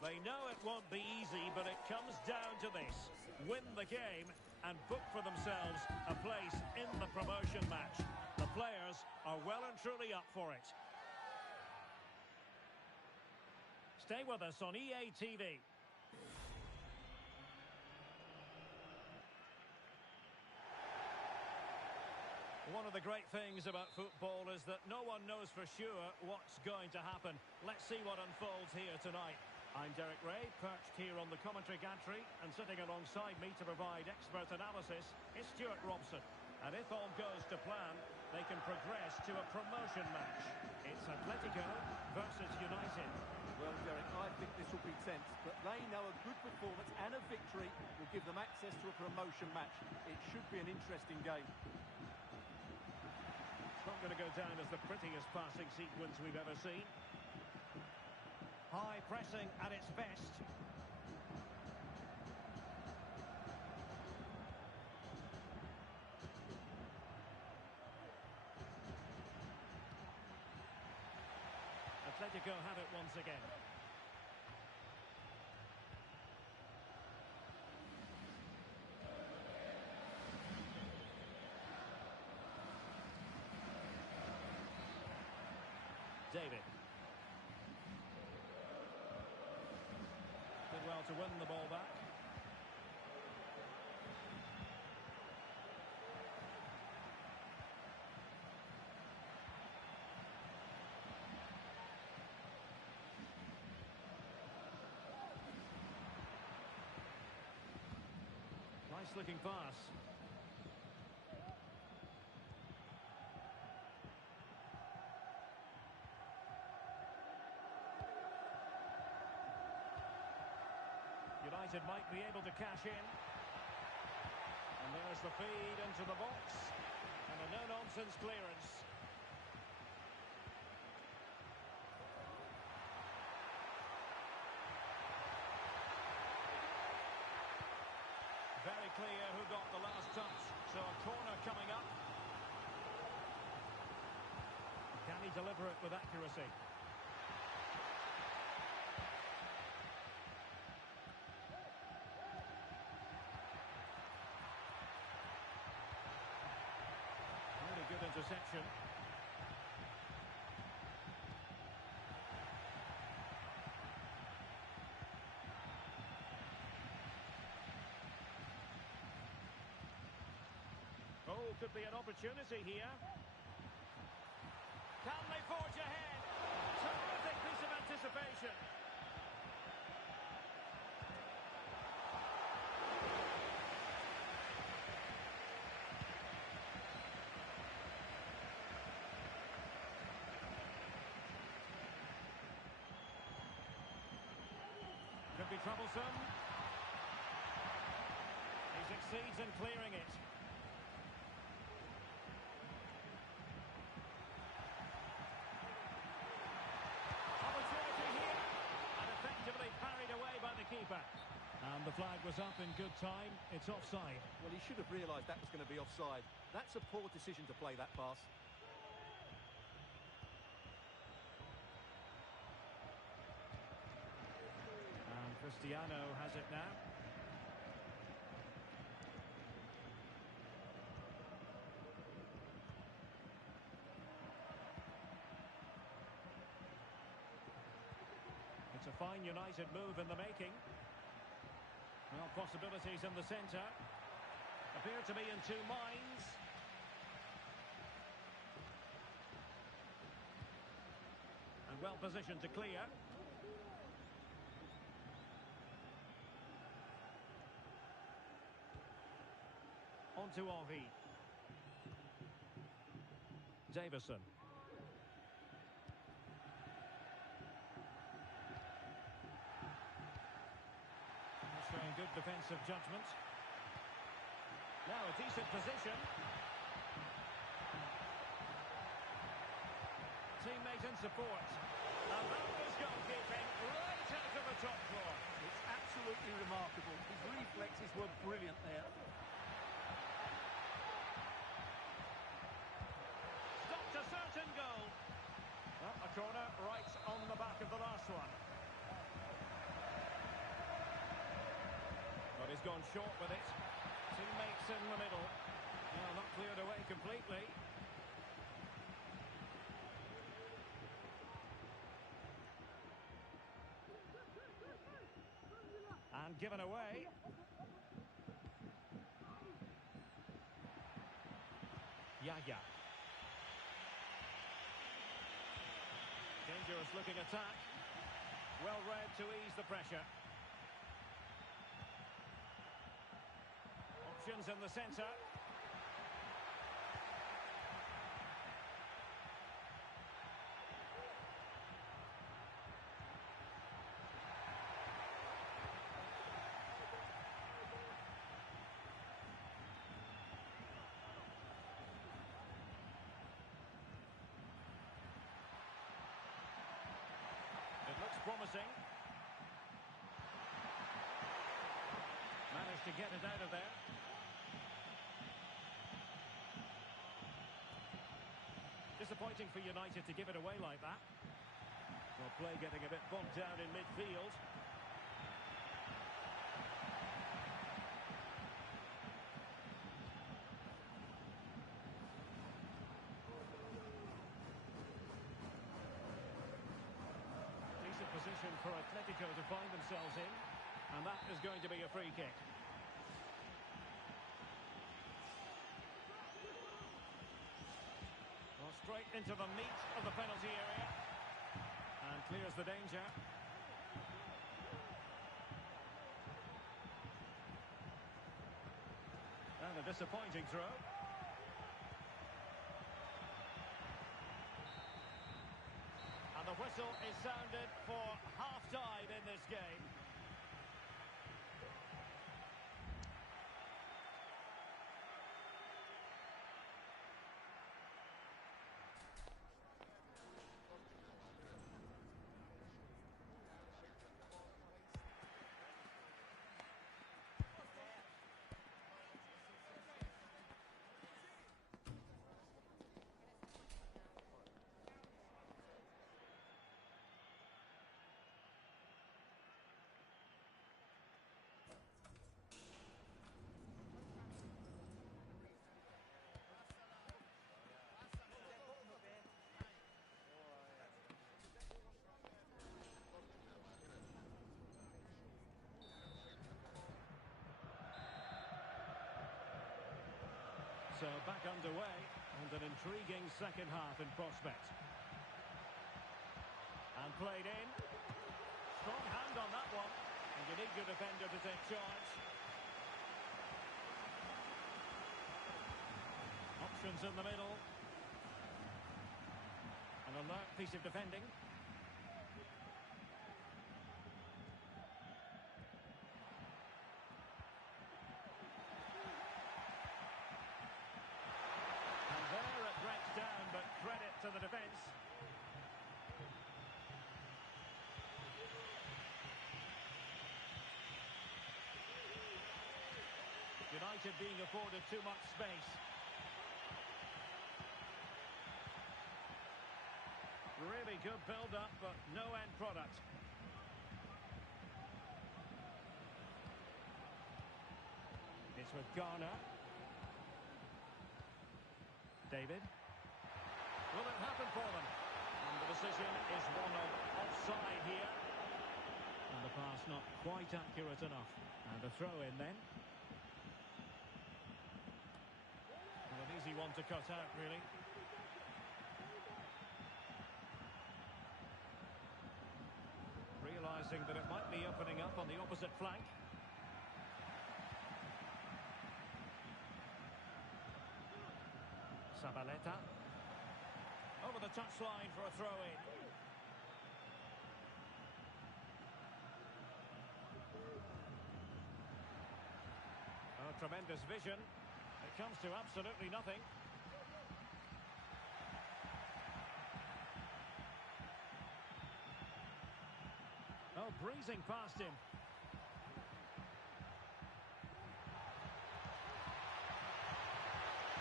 They know it won't be easy, but it comes down to this. Win the game and book for themselves a place in the promotion match. The players are well and truly up for it. Stay with us on EA TV. One of the great things about football is that no one knows for sure what's going to happen. Let's see what unfolds here tonight. I'm Derek Ray, perched here on the commentary gantry, and sitting alongside me to provide expert analysis is Stuart Robson. And if all goes to plan, they can progress to a promotion match. It's Atletico versus United. Well, Derek, I think this will be tense, but they know a good performance and a victory will give them access to a promotion match. It should be an interesting game. It's not going to go down as the prettiest passing sequence we've ever seen. High pressing at its best. Atletico have it once again. David. Did well to win the ball back. Nice looking pass. United might be able to cash in. And there's the feed into the box. And a no-nonsense clearance. Very clear who got the last touch. So a corner coming up. Can he deliver it with accuracy? Good interception. Oh, could be an opportunity here. Can they forge ahead? Terrific piece of anticipation. Could be troublesome. He succeeds in clearing it. Opportunity here. And effectively parried away by the keeper. And the flag was up in good time. It's offside. Well, he should have realised that was going to be offside. That's a poor decision to play that pass. Cristiano has it now. It's a fine United move in the making. Well, possibilities in the centre. Appear to be in two minds. And well positioned to clear. On to Henry. Davison. Showing good defensive judgment. Now a decent position. Teammate in support. And that was goalkeeping right out of the top floor. It's absolutely remarkable. His reflexes were brilliant there. Stopped a certain goal. Well, a corner right on the back of the last one. But he's gone short with it. Teammates in the middle. Well, not cleared away completely. And given away. Yaya. Dangerous looking attack. Well read to ease the pressure. Options in the centre. It looks promising. Managed to get it out of there. Disappointing for United to give it away like that. Well, play getting a bit bogged down in midfield. Decent position for Atletico to find themselves in. And that is going to be a free kick. Well, straight into the meat of the penalty area. And clears the danger. And a disappointing throw. And the whistle is sounded for half-time in this game. So back underway, and an intriguing second half in prospect. And played in. Strong hand on that one. And you need your defender to take charge. Options in the middle. An alert piece of defending. Down, but credit to the defence. United being afforded too much space. Really good build-up, but no end product. It's with Garner. David. Will it happen for them? And the decision is one of offside here. And the pass not quite accurate enough. And a throw in then. Well, an easy one to cut out, really. Realising that it might be opening up on the opposite flank. Sabaleta. Over the touchline for a throw-in. Oh, tremendous vision. It comes to absolutely nothing. Oh, breezing past him.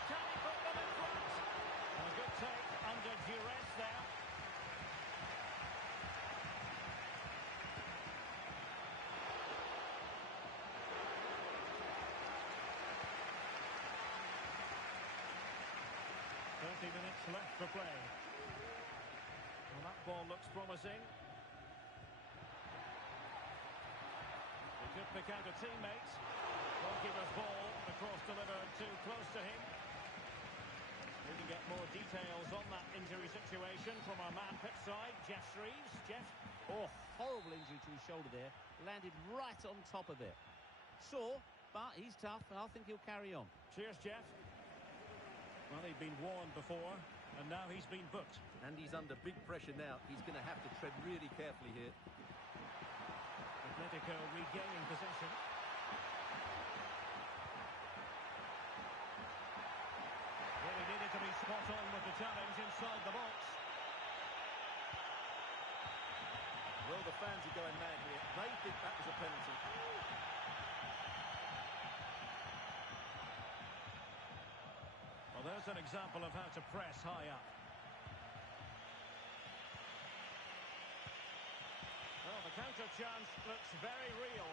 Can he put them in front? A good take under duress there. minutes left for play. Well, that ball looks promising. He could pick out a teammate. Goalkeeper's ball, the cross delivered too close to him. We can get more details on that injury situation from our man pitchside, Jeff Shreves. Jeff? Oh, horrible injury to his shoulder there. Landed right on top of it. Sore, but he's tough, and I think he'll carry on. Cheers, Jeff. Well, he'd been warned before, and now he's been booked. And he's under big pressure now. He's going to have to tread really carefully here. Atletico regaining possession. Really needed to be spot on with the challenge inside the box. Well, the fans are going mad here. They think that was a penalty. Well, there's an example of how to press high up. Well, the counter chance looks very real.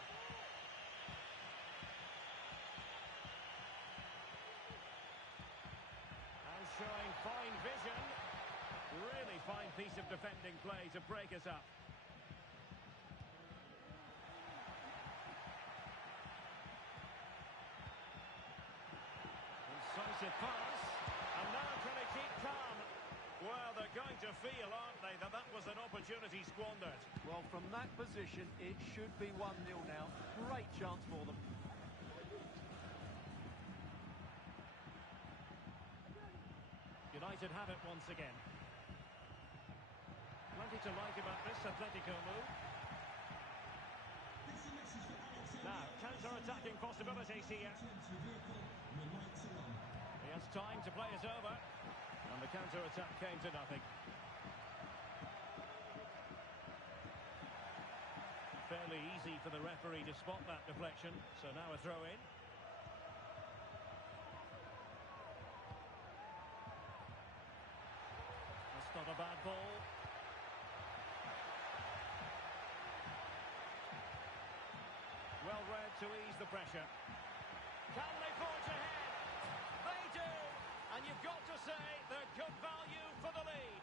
And showing fine vision. Really fine piece of defending play to break us up. Incisive pass. And now trying to keep calm. Well, they're going to feel, aren't they, that that was an opportunity squandered. Well, from that position, it should be 1-0 now. Great chance for them. United have it once again. Plenty to like about this Atletico move. Now, counter-attacking possibilities here. He has time to play it over. And the counter-attack came to nothing. Fairly easy for the referee to spot that deflection. So now a throw in. That's not a bad ball. Well read to ease the pressure. Can they forge ahead? They do! And you've got to say they're good value for the lead.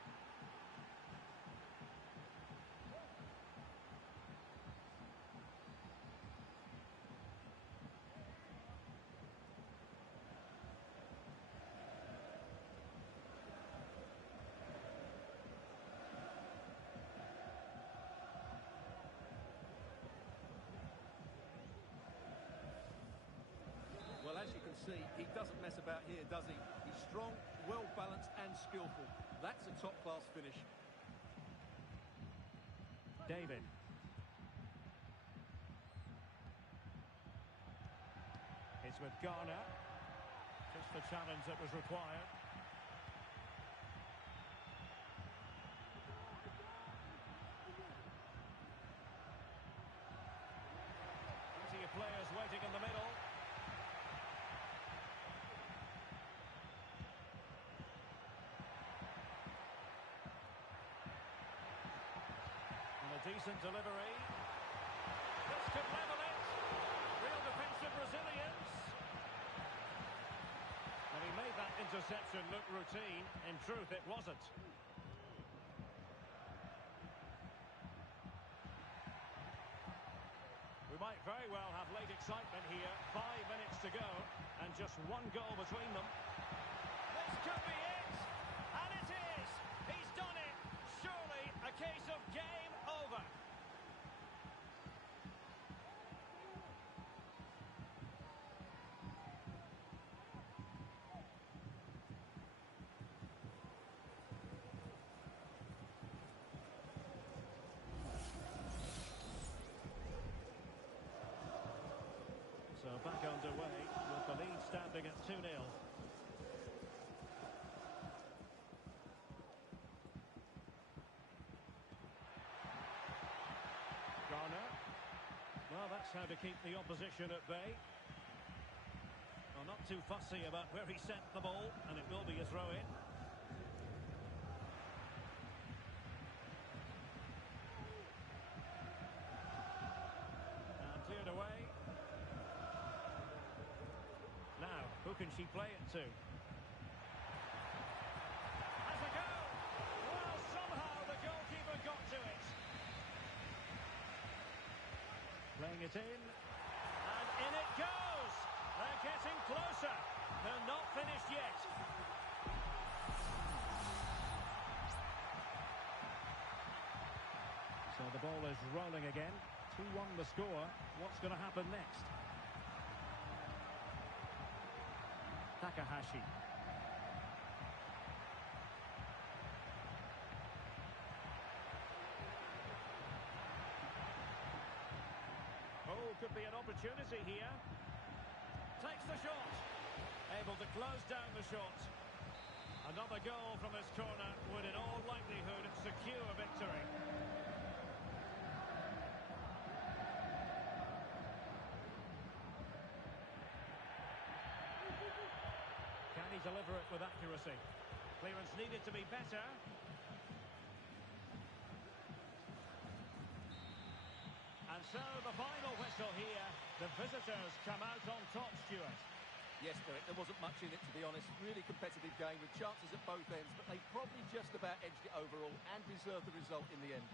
Well, as you can see, he doesn't mess about here, does he? He's strong, well-balanced and skillful. That's a top-class finish. David. It's with Garner. Just the challenge that was required. Plenty of players waiting in the middle. Decent delivery. This could level it. Real defensive resilience. And he made that interception look routine. In truth, it wasn't. We might very well have late excitement here. 5 minutes to go. And just one goal between them. This could be it. And it is. He's done it. Surely a case of game over. So back underway with the lead standing at 2-0. Garner. Well, that's how to keep the opposition at bay. Well, not too fussy about where he sent the ball, and it will be a throw-in. And cleared away. Now, who can she play it to? playing it in. And in it goes! They're getting closer. They're not finished yet. So the ball is rolling again. 2-1 the score. What's going to happen next? Takahashi. Oh, could be an opportunity here. Takes the shot. Able to close down the shot. Another goal from his corner would in all likelihood secure victory. Can he deliver it with accuracy? Clearance needed to be better. And so the final whistle here. The visitors come out on top, Stuart. Yes, Derek, there wasn't much in it, to be honest. Really competitive game with chances at both ends, but they probably just about edged it overall and deserved the result in the end.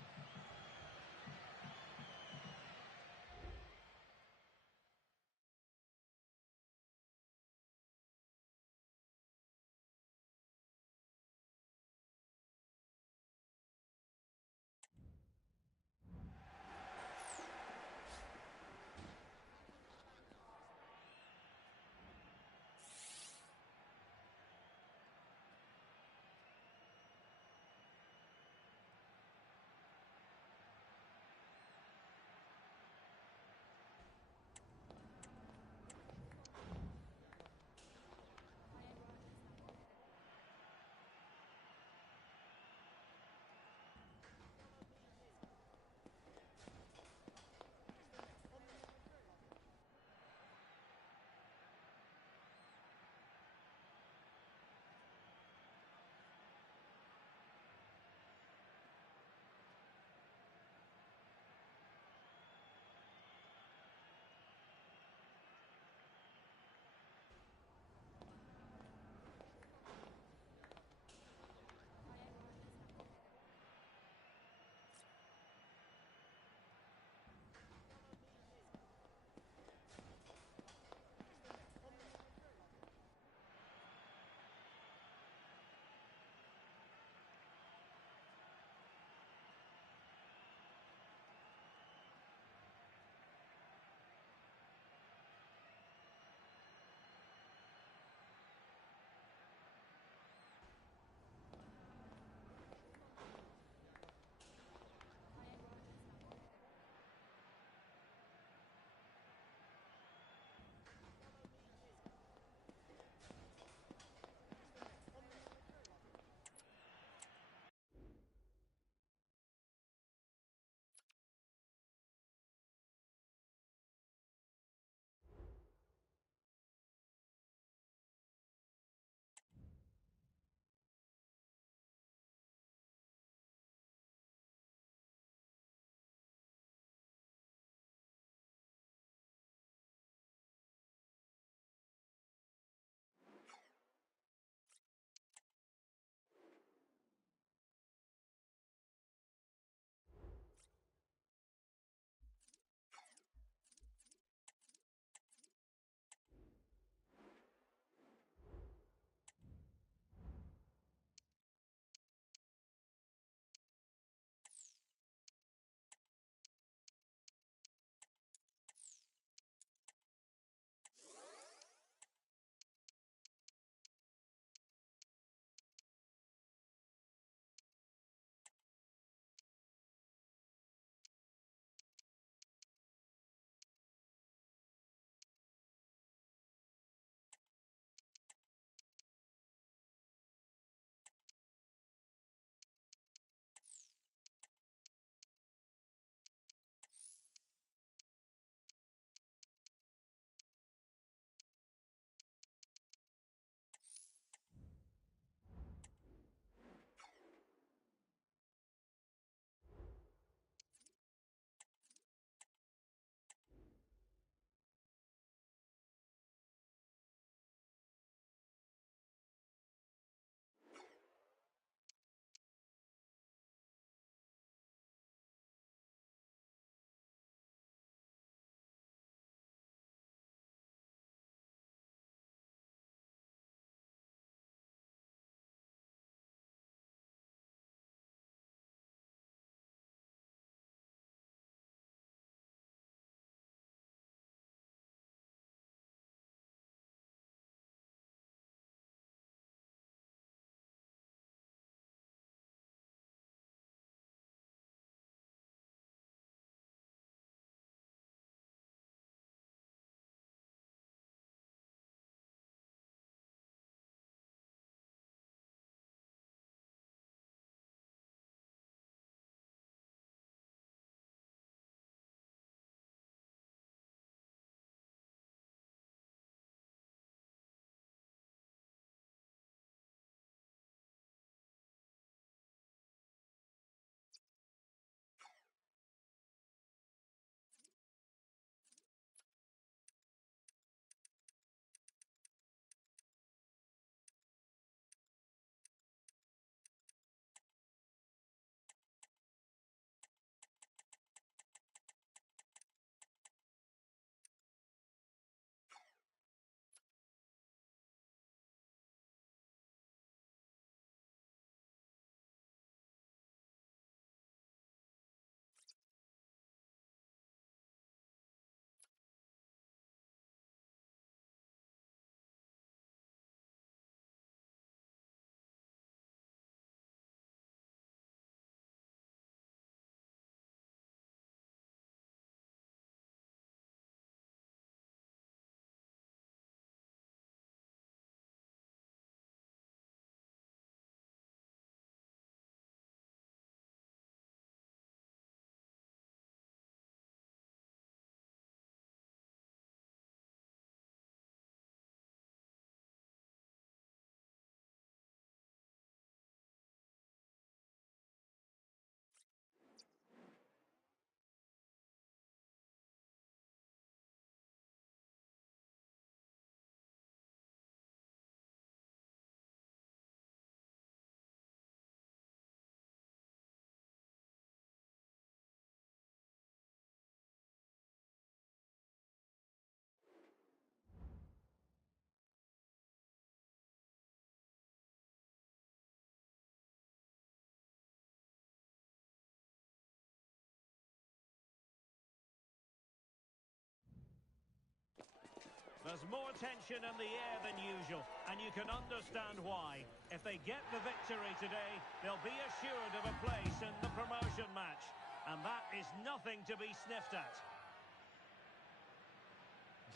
There's more tension in the air than usual, and you can understand why. If they get the victory today, they'll be assured of a place in the promotion match. And that is nothing to be sniffed at.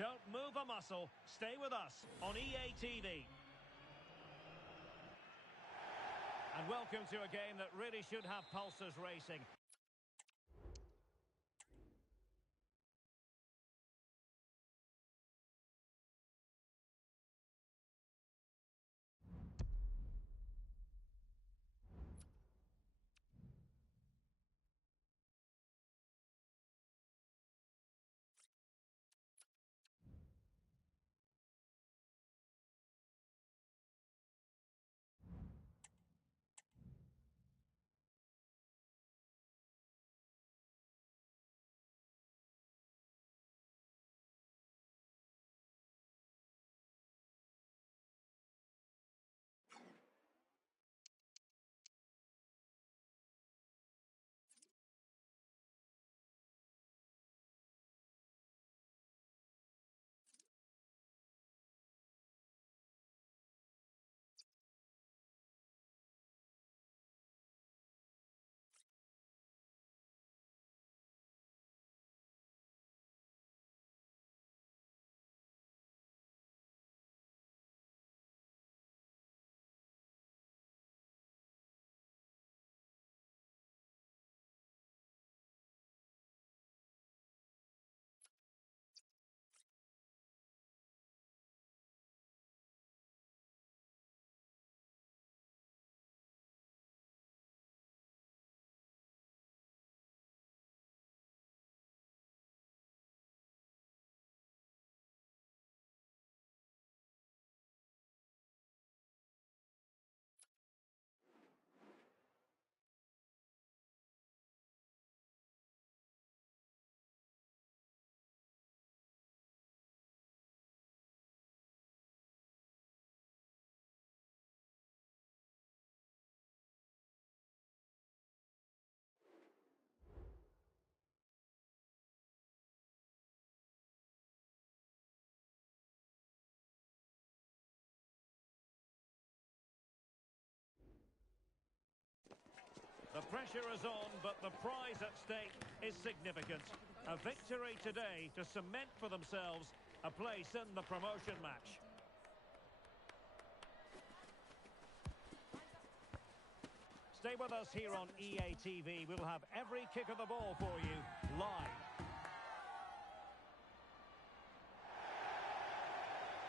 Don't move a muscle. Stay with us on EA TV. And welcome to a game that really should have pulses racing. The pressure is on, but the prize at stake is significant. A victory today to cement for themselves a place in the promotion match. Stay with us here on EA TV. We'll have every kick of the ball for you live.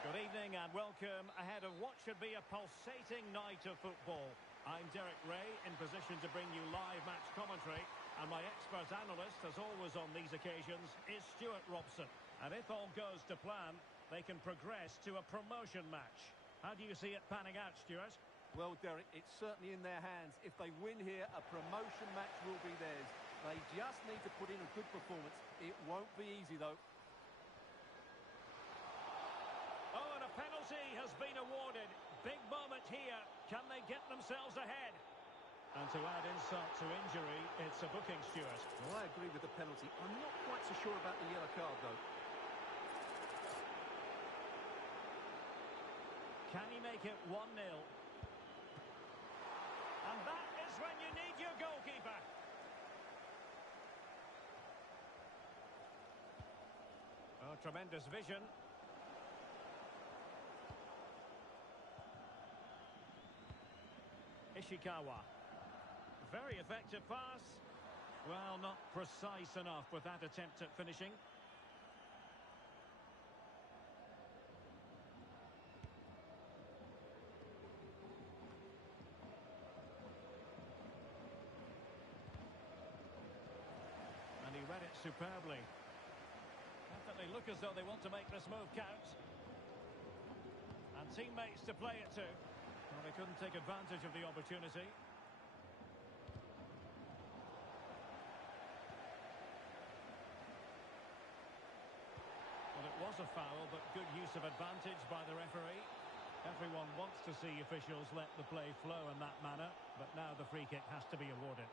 Good evening and welcome ahead of what should be a pulsating night of football. I'm Derek Ray, in position to bring you live match commentary, and my expert analyst, as always on these occasions, is Stuart Robson. And if all goes to plan, they can progress to a promotion match. How do you see it panning out, Stuart? Well, Derek, it's certainly in their hands. If they win here, a promotion match will be theirs. They just need to put in a good performance. It won't be easy, though. Oh, and a penalty has been awarded. Big moment here. Can they get themselves ahead? And to add insult to injury, it's a booking, Stuart. Well, I agree with the penalty. I'm not quite so sure about the yellow card, though. Can he make it 1-0? And that is when you need your goalkeeper. Oh, tremendous vision. Ishikawa. Very effective pass. Well, not precise enough with that attempt at finishing. And he read it superbly. Definitely look as though they want to make this move count. And teammates to play it to. Well, they couldn't take advantage of the opportunity. Well, it was a foul, but good use of advantage by the referee. Everyone wants to see officials let the play flow in that manner, but now the free kick has to be awarded.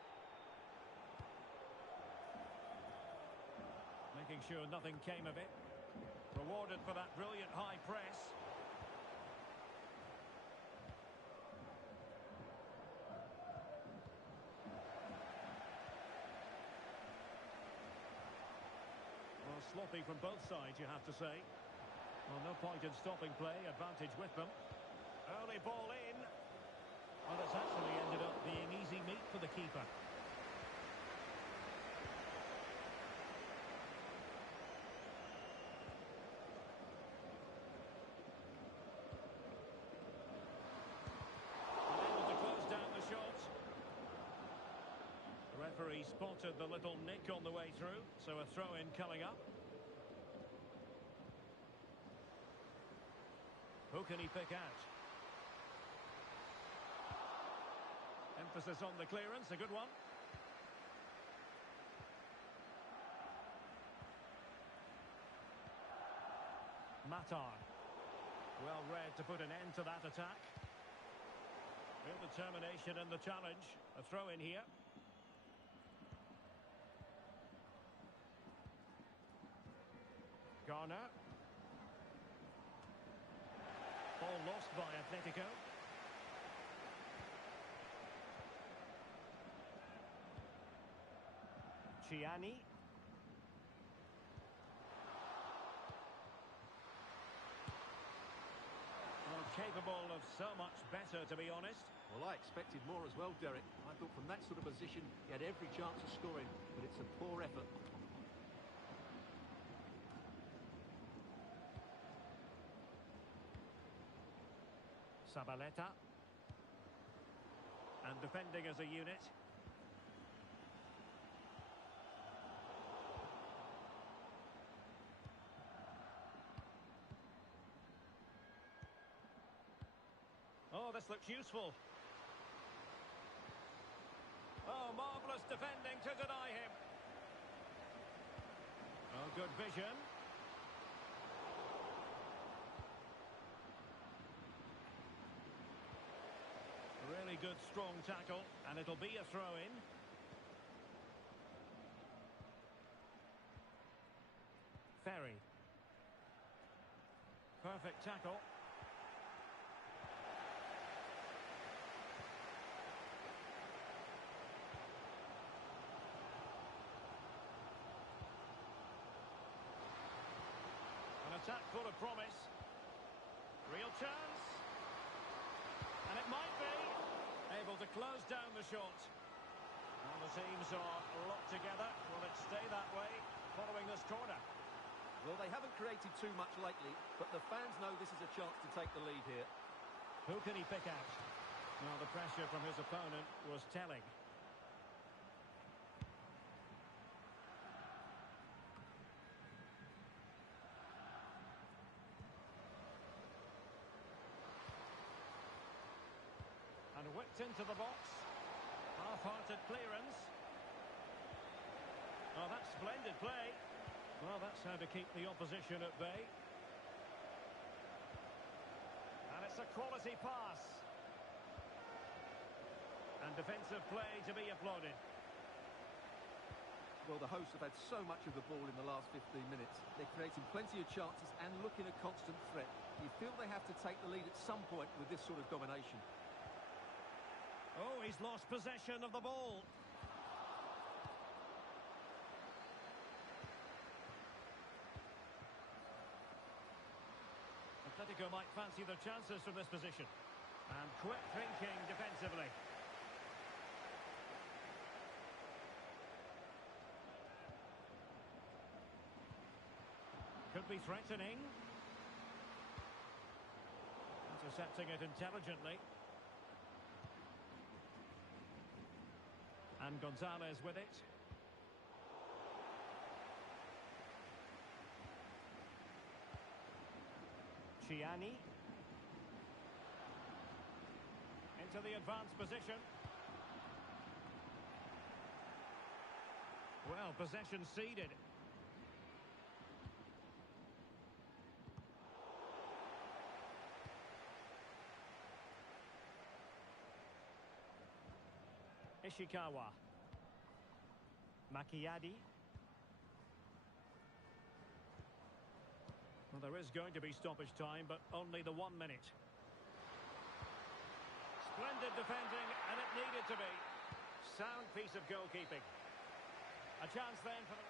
Making sure nothing came of it. Rewarded for that brilliant high press. Well, sloppy from both sides, you have to say. Well, no point in stopping play. Advantage with them. Early ball in. Well, it's actually ended up being easy meat for the keeper. Able to close down the shot. The referee spotted the little nick on the way through, so a throw-in coming up. Who can he pick out? Emphasis on the clearance, a good one. Matar. Well read to put an end to that attack. Real determination in the challenge. A throw in here. Garner. Ball lost by Atletico. Chiani. Well, capable of so much better, to be honest. Well, I expected more as well, Derek. I thought from that sort of position he had every chance of scoring, but it's a poor effort. Sabaleta. And defending as a unit. Oh, this looks useful. Oh, marvellous defending to deny him. Oh, good vision. Really good, strong tackle, and it'll be a throw-in. Ferry. Perfect tackle. An attack full of promise. Real chance. And it might be. Able to close down the shot. Well, the teams are locked together. Will it stay that way following this corner? Well, they haven't created too much lately, but the fans know this is a chance to take the lead here. Who can he pick out? Well, the pressure from his opponent was telling. And whipped into the box. Half-hearted clearance. Oh, that's splendid play. Well, that's how to keep the opposition at bay. And it's a quality pass. And defensive play to be applauded. Well, the hosts have had so much of the ball in the last 15 minutes. They're creating plenty of chances and looking a constant threat. You feel they have to take the lead at some point with this sort of domination. Oh, he's lost possession of the ball. Atletico might fancy their chances from this position. And quick thinking defensively. Could be threatening. Intercepting it intelligently. And Gonzalez with it. Chiani. Into the advanced position. Well, possession ceded. Ishikawa. Macchiadi. Well, there is going to be stoppage time, but only the 1 minute. Splendid defending, and it needed to be. Sound piece of goalkeeping. A chance then for the...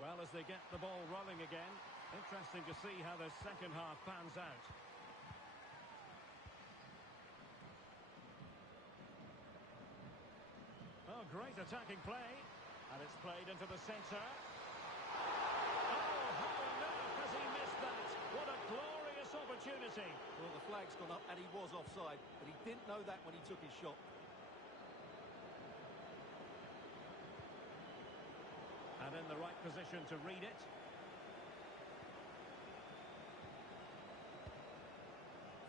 Well, as they get the ball rolling again, interesting to see how the second half pans out. Oh, great attacking play. And it's played into the centre. Oh, how on earth has he missed that? What a glorious opportunity. Well, the flag's gone up and he was offside, but he didn't know that when he took his shot. And in the right position to read it.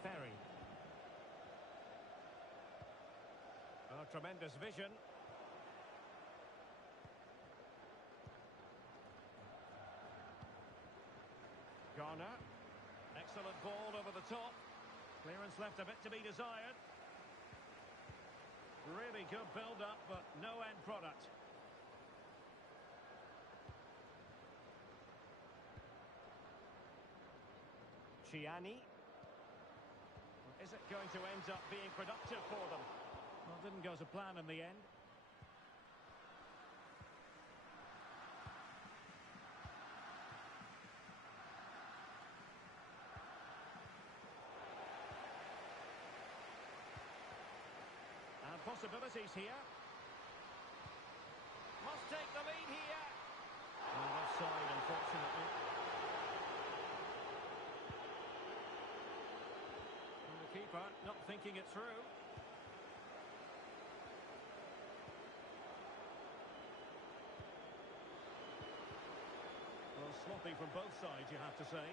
Ferry. Oh, tremendous vision. Garner. Excellent ball over the top. Clearance left a bit to be desired. Really good build-up, but no end product. Chiani. Is it going to end up being productive for them? Well, didn't go to plan in the end. And possibilities here. Must take the lead here. And offside, unfortunately. Keeper not thinking it through. Well, sloppy from both sides, you have to say.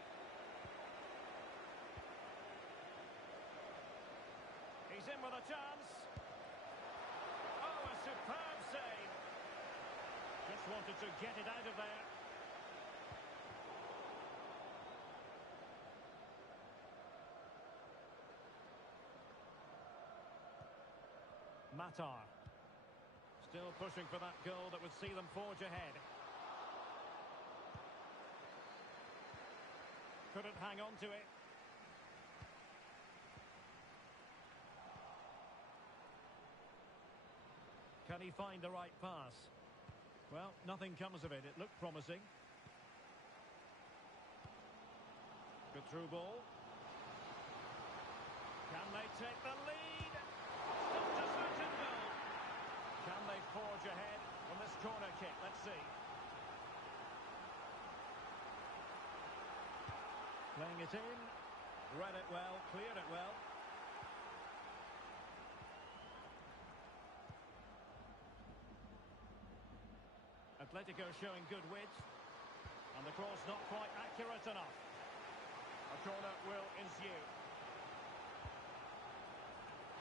He's in with a chance. Oh, a superb save. Just wanted to get it out of there. Matar. Still pushing for that goal that would see them forge ahead. Couldn't hang on to it. Can he find the right pass? Well, nothing comes of it. It looked promising. Good through ball. Can they take the lead? Stopped a certain goal. Can they forge ahead on this corner kick? Let's see. Playing it in. Read it well, cleared it well. Atletico showing good width. And the cross not quite accurate enough. A corner will ensue.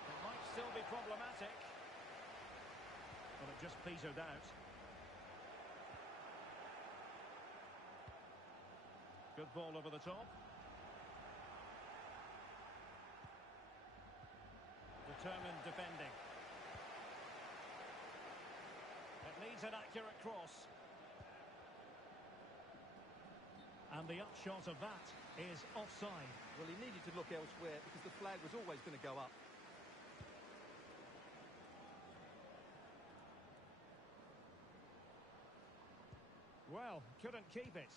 It might still be problematic. But it just petered out. Good ball over the top. Determined defending. It needs an accurate cross. And the upshot of that is offside. Well, he needed to look elsewhere because the flag was always going to go up. Well, couldn't keep it.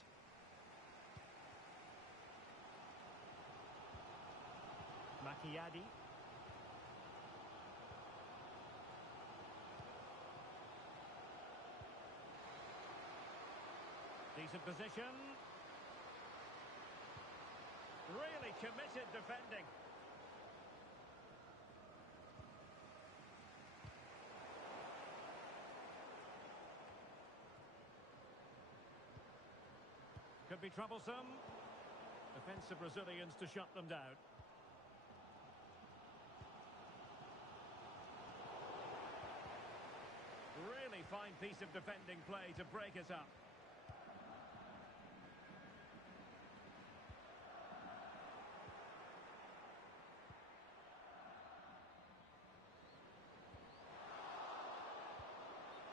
Macchiadi. Decent position. Really committed defending. Could be troublesome. Defensive Brazilians to shut them down. Really fine piece of defending play to break us up.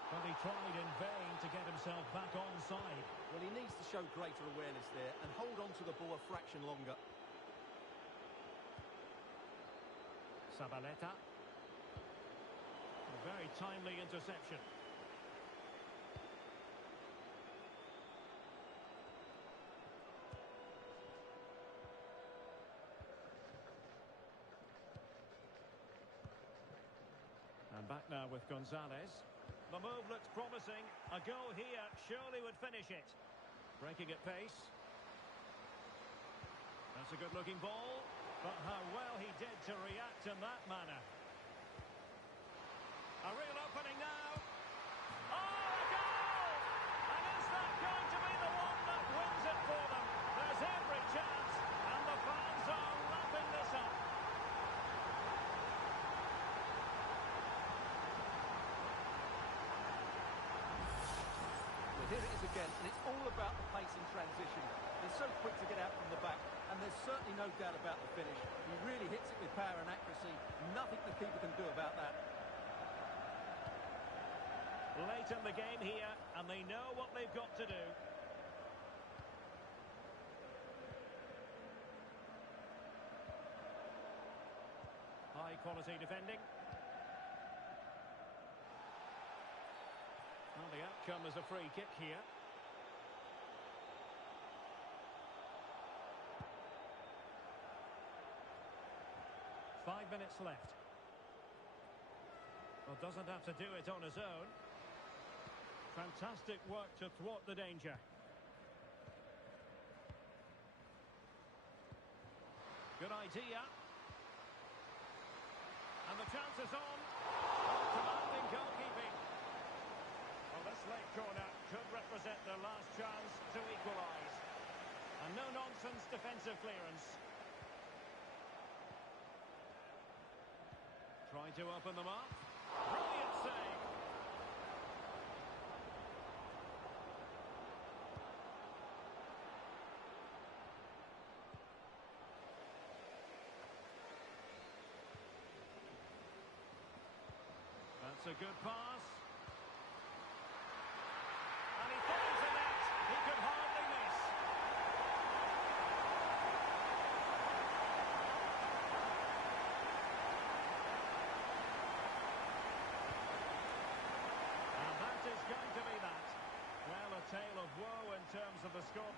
But he tried in vain to get himself back onside. Well, he needs to show greater awareness there and hold on to the ball a fraction longer. Sabaleta. A very timely interception. And back now with Gonzalez. The move looks promising. A goal here surely would finish it. Breaking at pace. That's a good-looking ball. But how well he did to react in that manner. A real opening now. Oh, a goal! And is that going to be the one that wins it for them? There's every chance, and the fans are lapping this up. Well, here it is again, and it's all about the pace in transition. They're so quick to get out from the back, and there's certainly no doubt about the finish. He really hits it with power and accuracy. Nothing the keeper can do about that. Late in the game here, and they know what they've got to do. High quality defending. Well, the outcome is a free kick here. Five minutes left. Well, doesn't have to do it on his own. Fantastic work to thwart the danger. Good idea. And the chance is on. Oh, commanding goalkeeping. Well, this late corner could represent their last chance to equalise. And no-nonsense defensive clearance. Trying to open them up. Brilliant save. That's a good pass. And he finds the net. He could hardly miss. And that is going to be that. Well, a tale of woe in terms of the score.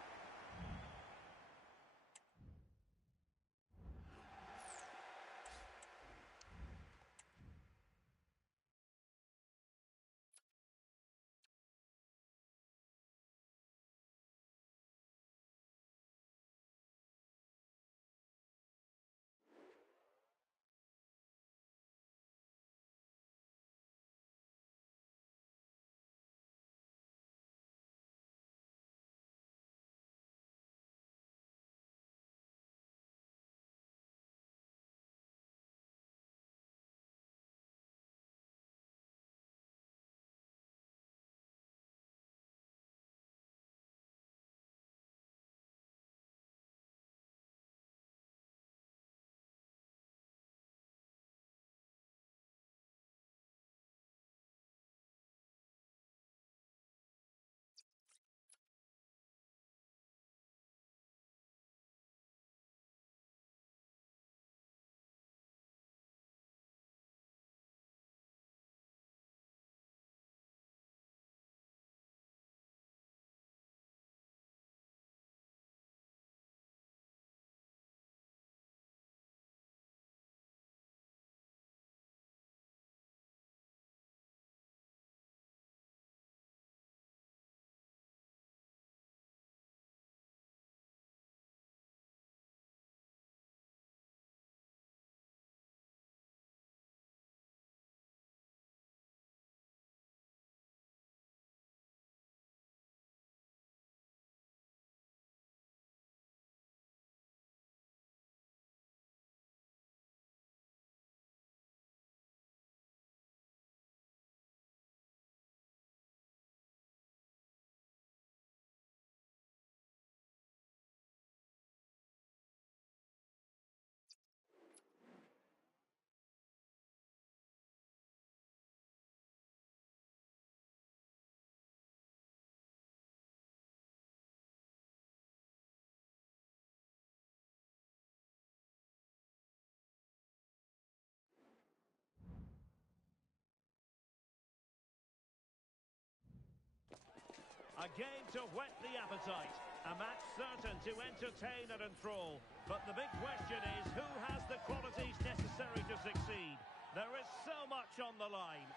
A game to whet the appetite. A match certain to entertain and enthrall. But the big question is, who has the qualities necessary to succeed? There is so much on the line.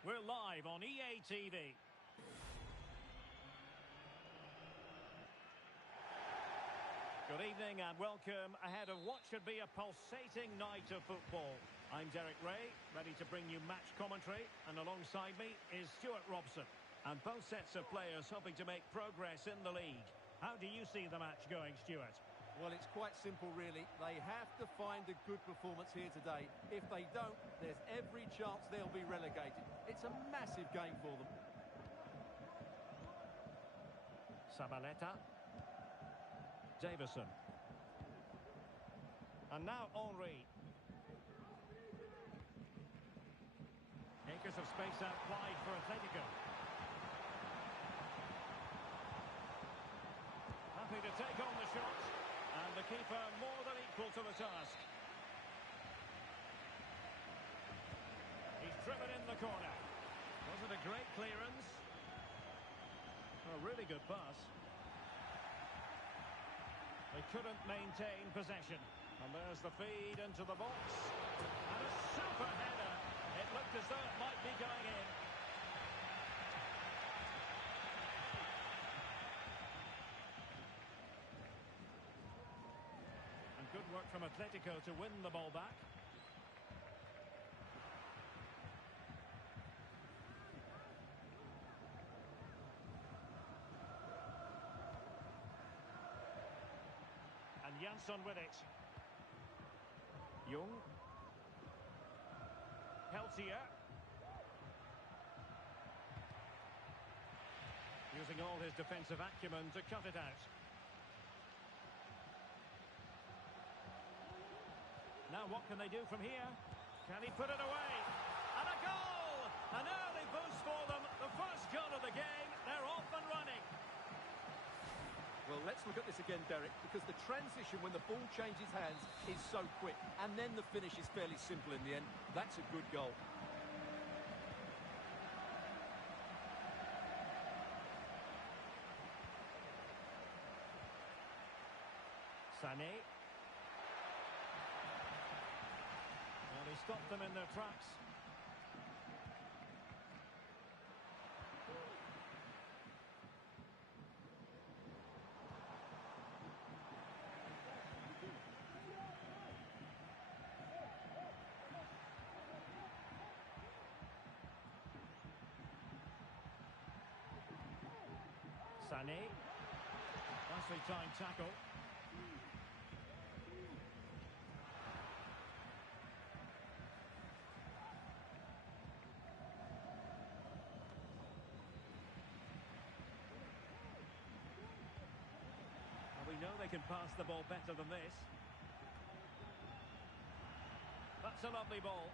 We're live on EA TV. Good evening and welcome ahead of what should be a pulsating night of football. I'm Derek Ray, ready to bring you match commentary, and alongside me is Stuart Robson. And both sets of players hoping to make progress in the league. How do you see the match going, Stuart? Well, it's quite simple, really. They have to find a good performance here today. If they don't, there's every chance they'll be relegated. It's a massive game for them. Sabaleta. Davison. And now Henry. Acres of space out wide for Atletico. Happy to take on the shot. And the keeper more than equal to the task. He's driven in the corner. Was it a great clearance? A really good pass. They couldn't maintain possession. And there's the feed into the box. And a super header. It looked as though it might be going in. And good work from Atletico to win the ball back. And Jansson with it. Young. Peltier. Using all his defensive acumen to cut it out. Now what can they do from here? Can he put it away? And a goal! An early boost for them. The first goal of the game. They're off and running. Well, let's look at this again, Derek, because the transition when the ball changes hands is so quick. And then the finish is fairly simple in the end. That's a good goal. Sané. Well, he stopped them in their tracks. Sané. Nicely timed tackle. Well, we know they can pass the ball better than this. That's a lovely ball.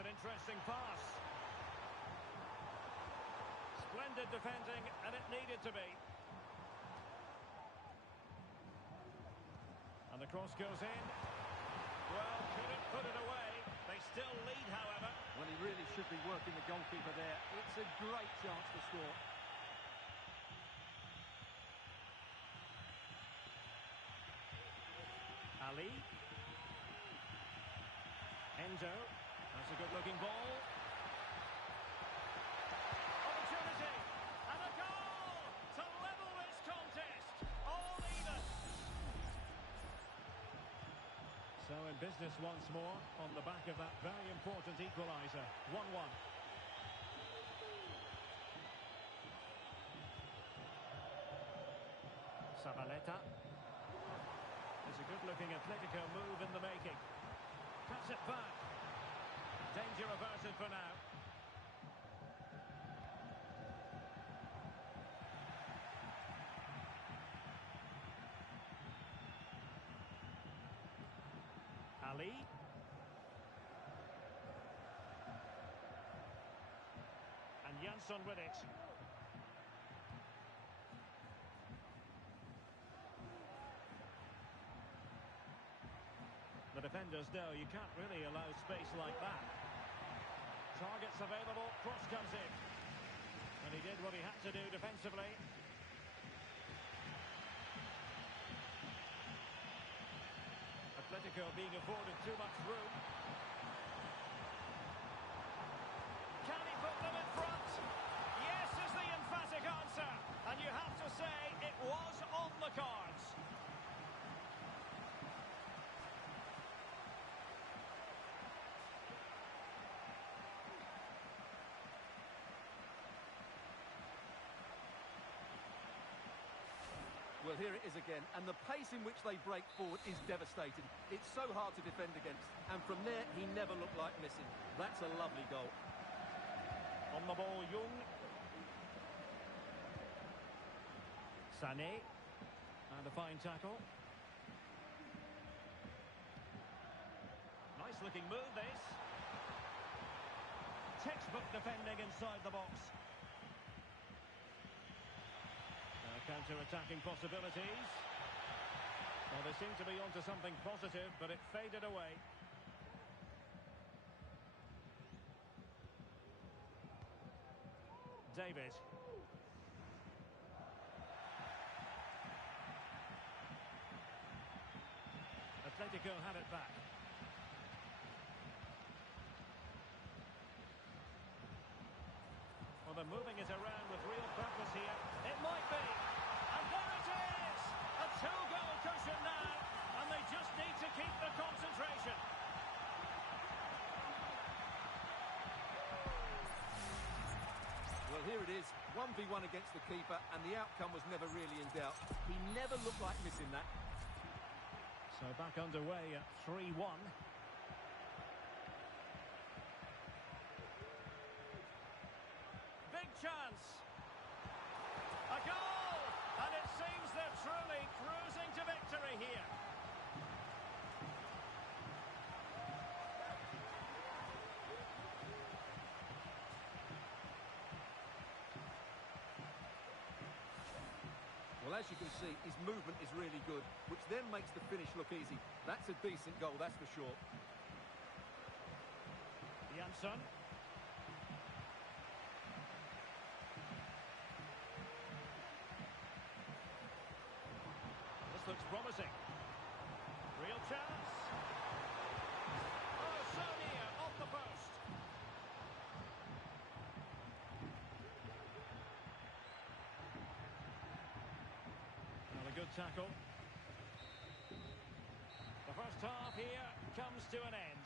An interesting pass. Splendid defending, and it needed to be. And the cross goes in. Well, couldn't put it away. They still lead, however. Well, he really should be working the goalkeeper there. It's a great chance to score. Ali. Endo. That's a good-looking ball. Opportunity. And a goal to level this contest. All even. So in business once more on the back of that very important equaliser. 1-1. Sabaleta. It's a good-looking Atletico move in the making. Cuts it back. Danger averted for now. Ali. And Jansson with it. defenders know you can't really allow space like that. Targets available, cross comes in. And he did what he had to do defensively. Atletico being afforded too much room. Can he put them in front? Yes is the emphatic answer. And you have to say it was on the cards. Well, here it is again, and the pace in which they break forward is devastating. It's so hard to defend against, and from there, he never looked like missing. That's a lovely goal. On the ball, Jung. Sané. And a fine tackle. Nice looking move, this. Textbook defending inside the box. Counter-attacking possibilities. Well, they seem to be onto something positive, but it faded away. David. Atletico have it back. Well, they're moving it around with real purpose here. It might be. And there it is! A two-goal cushion now, and they just need to keep the concentration. Well, here it is, 1v1 against the keeper, and the outcome was never really in doubt. He never looked like missing that. So back underway at 3-1. Big chance. A goal! And it seems they're truly cruising to victory here. Well, as you can see, his movement is really good, which then makes the finish look easy. That's a decent goal, that's for sure. Jansson. This looks promising. Real chance. Oh, so near, off the post. Well, a good tackle. The first half here comes to an end.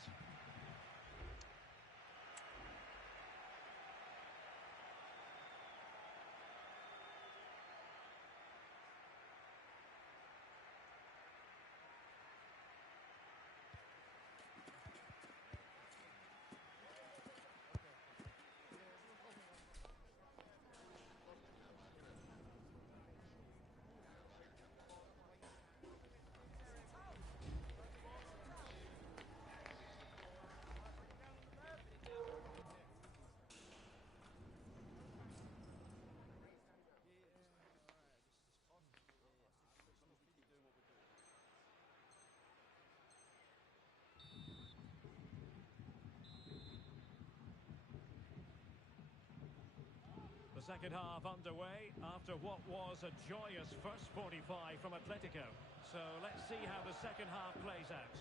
Second half underway after what was a joyous first 45 from Atletico. So let's see how the second half plays out.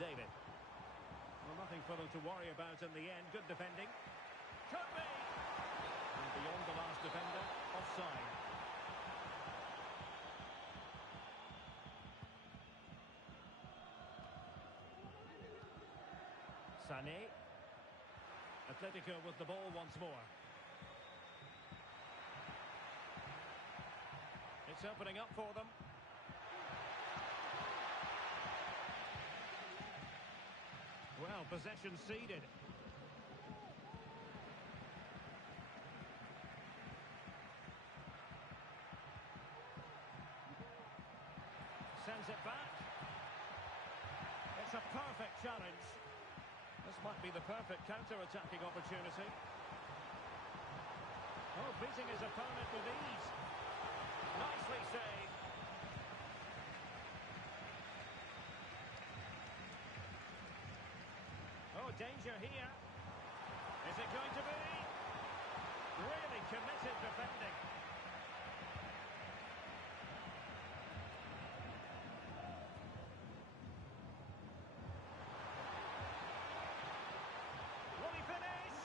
David. Well, nothing for them to worry about in the end. Good defending. Could be! And beyond the last defender, offside. Sané. Atletico with the ball once more. It's opening up for them. Well, possession ceded. Sends it back. It's a perfect challenge. This might be the perfect counter-attacking opportunity. Oh, beating his opponent with ease. Nicely saved. danger here. Is it going to be? Really committed defending. Will he finish?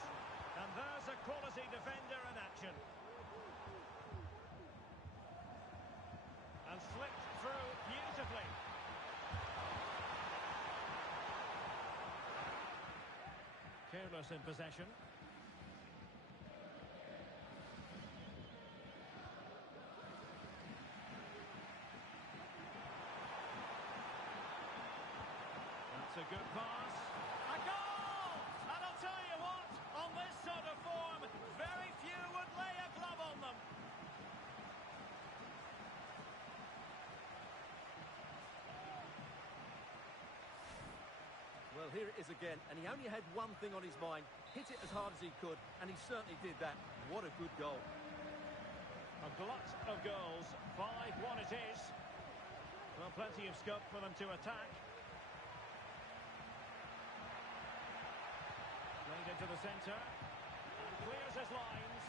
And there's a quality defender in action. And slipped through beautifully. Careless in possession. That's a good pass. A goal! And I'll tell you what, on this sort of form, very few would lay a glove on them. Well, here it is again, and he only had one thing on his mind. Hit it as hard as he could, and he certainly did that. What a good goal. A glut of goals. 5-1 it is. Well, plenty of scope for them to attack. Played into the centre. And clears his lines.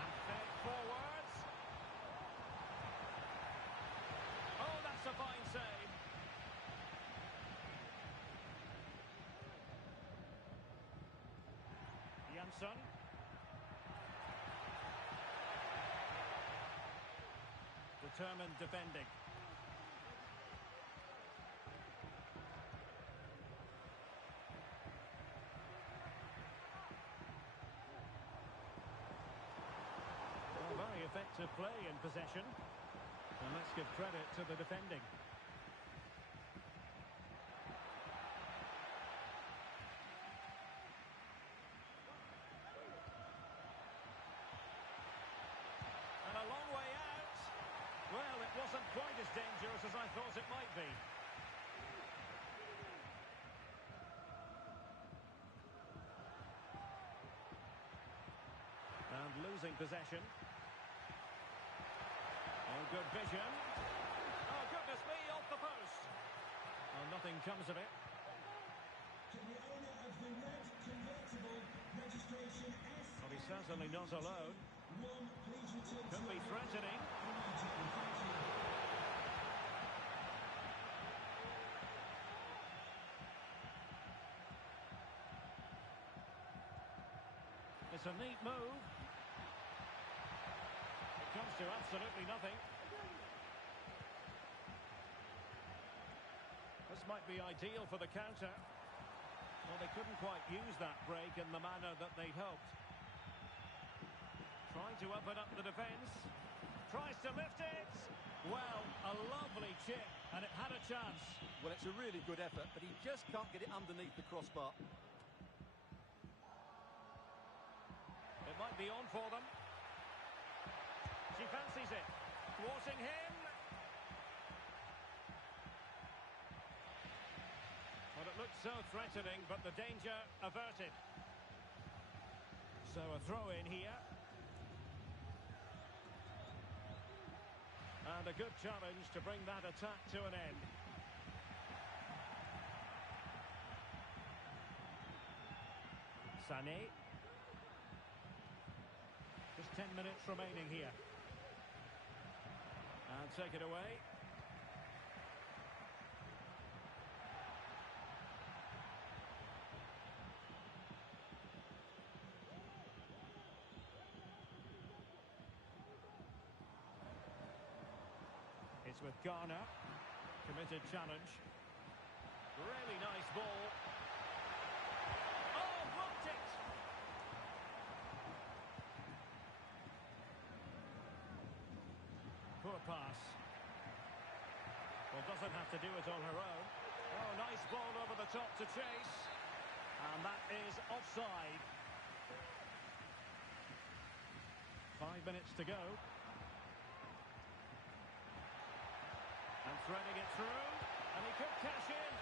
And fed forwards. Oh, that's a fine save. Jansson. Determined defending. Well, very effective play in possession. And let's give credit to the defending. And a long way out. Well, it wasn't quite as dangerous as I thought it might be. And losing possession. Oh, good vision. Oh, goodness me, off the post. Well, nothing comes of it. To the owner of the red convertible, registration Well, he's certainly not alone. S1, please return to Could be threatening. Thank you. It's a neat move. It comes to absolutely nothing. This might be ideal for the counter. Well, they couldn't quite use that break in the manner that they'd hoped. Trying to open up the defence. Tries to lift it. Well, a lovely chip, and it had a chance. Well, it's a really good effort, but he just can't get it underneath the crossbar. It might be on for them. She fancies it. Thwarting him. Well, it looked so threatening, but the danger averted. So a throw in here. And a good challenge to bring that attack to an end. Sané. Just 10 minutes remaining here. And take it away. It's with Garner. Committed challenge. Really nice ball. Oh, blocked it! Poor pass. Well, doesn't have to do it on her own. Oh, nice ball over the top to chase. And that is offside. 5 minutes to go. And threading it through, and he could cash in.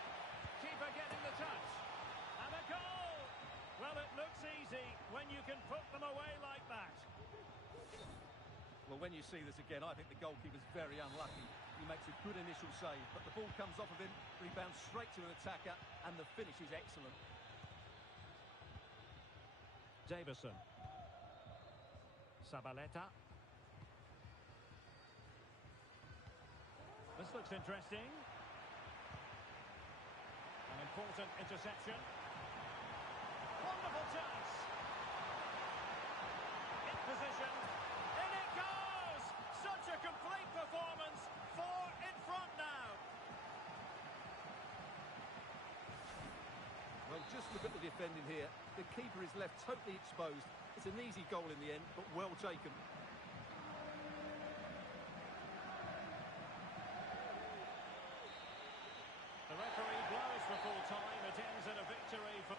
Keeper getting the touch. And a goal! Well, it looks easy when you can put them away like that. Well, Well, when you see this again, I think the goalkeeper's very unlucky. He makes a good initial save, but the ball comes off of him, rebounds straight to an attacker, and the finish is excellent. Davison. Sabaleta. This looks interesting. An important interception. Wonderful chance. In position. In it goes! Such a complete performance. 4 in front now. Well, just look at the defending here. The keeper is left totally exposed. It's an easy goal in the end, but well taken. The referee blows for full time. It ends in a victory for...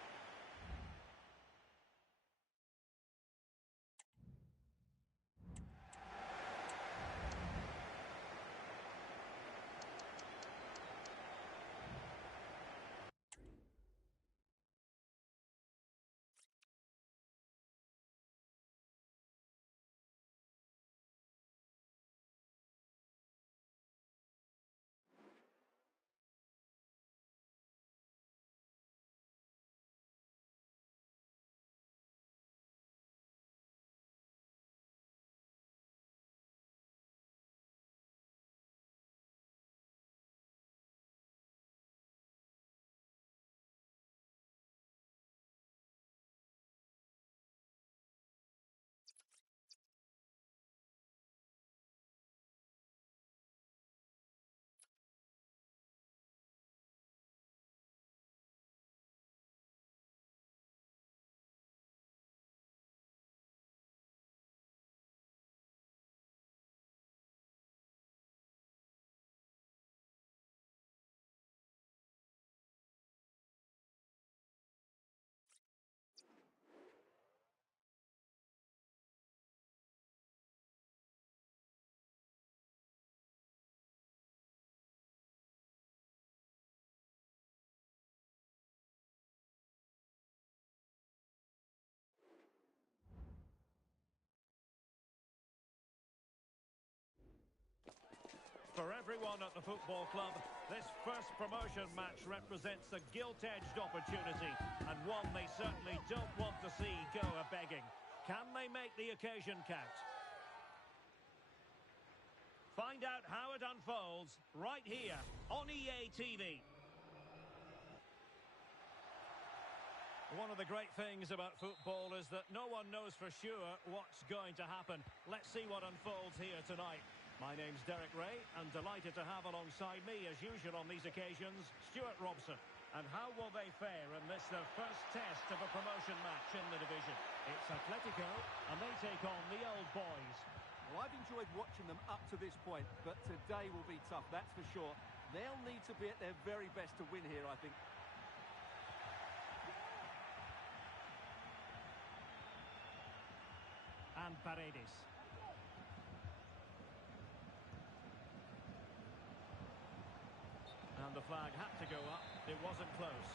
For everyone at the football club, this first promotion match represents a gilt-edged opportunity and one they certainly don't want to see go a-begging. Can they make the occasion count? Find out how it unfolds right here on EA TV. One of the great things about football is that no one knows for sure what's going to happen. Let's see what unfolds here tonight. My name's Derek Ray, and delighted to have alongside me, as usual on these occasions, Stuart Robson. And how will they fare in this, their first test of a promotion match in the division? It's Atletico, and they take on the Old Boys. Well, I've enjoyed watching them up to this point, but today will be tough, that's for sure. They'll need to be at their very best to win here, I think. And Paredes. And the flag had to go up. It wasn't close.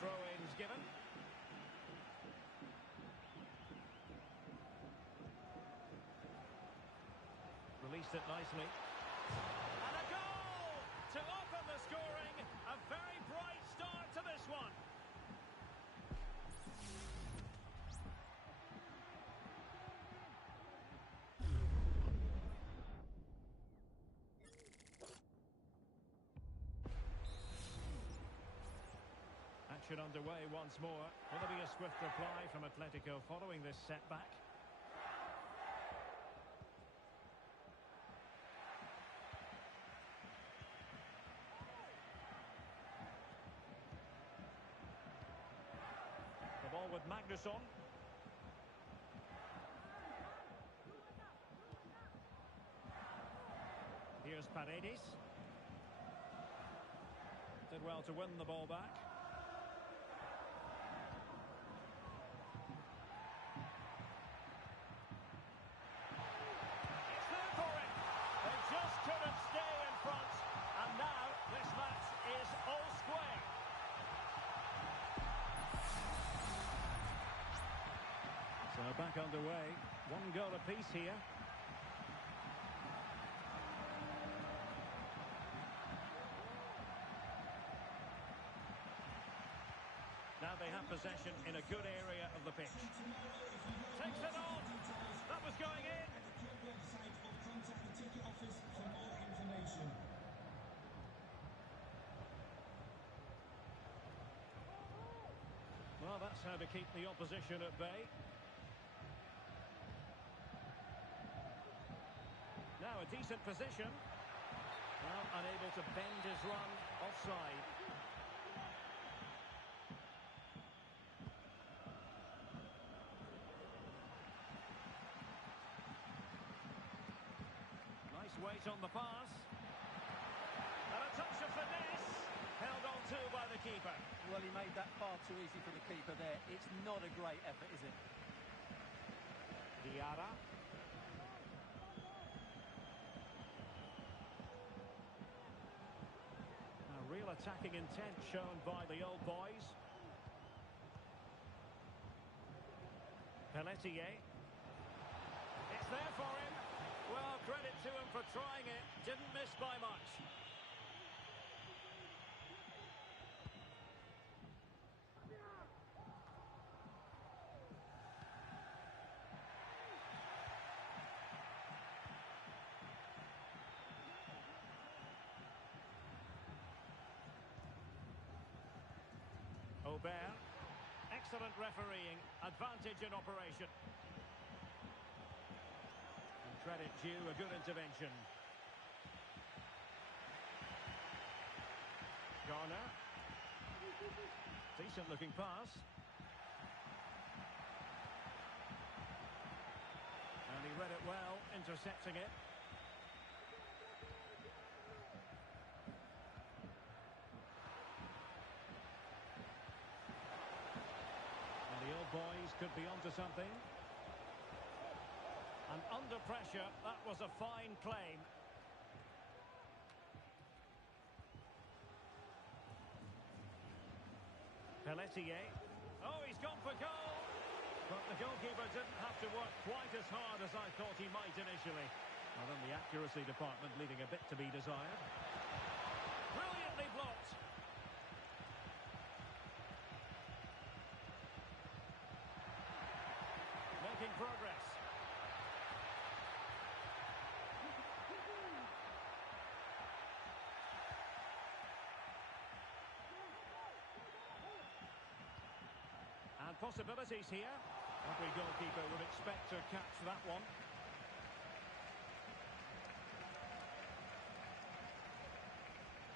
Throw-ins given. Released it nicely. And a goal to open the scoring. A very bright start to this one. Action underway once more. Will there be a swift reply from Atletico following this setback? The ball with Magnusson. Here's Paredes. Did well to win the ball back. Couldn't stay in front, and now this match is all square. back underway. One goal apiece here. Now they have possession in a good area of the pitch. Takes it on. That was going in. Club website or contact the ticket office for more information. Well, that's how to keep the opposition at bay. Now a decent position. Well, unable to bend his run. Offside. Nice weight on the pass. And a touch of finesse. Held on to by the keeper. Well, he made that far too easy for the keeper there. It's not a great effort, is it? Diarra. A real attacking intent shown by the old boys. Pelletier. It's there for him. Well, credit to him for trying it. Didn't miss by much. Aubert. Excellent refereeing. Advantage in operation. And credit due, a good intervention. Garner. Decent looking pass. And he read it well, intercepting it. The old boys could be onto something. And under pressure, that was a fine claim. Pelletier. Oh, he's gone for goal. But the goalkeeper didn't have to work quite as hard as I thought he might initially. Well, then the accuracy department leaving a bit to be desired. Brilliantly blocked. Making progress. And possibilities here. Every goalkeeper would expect to catch that one.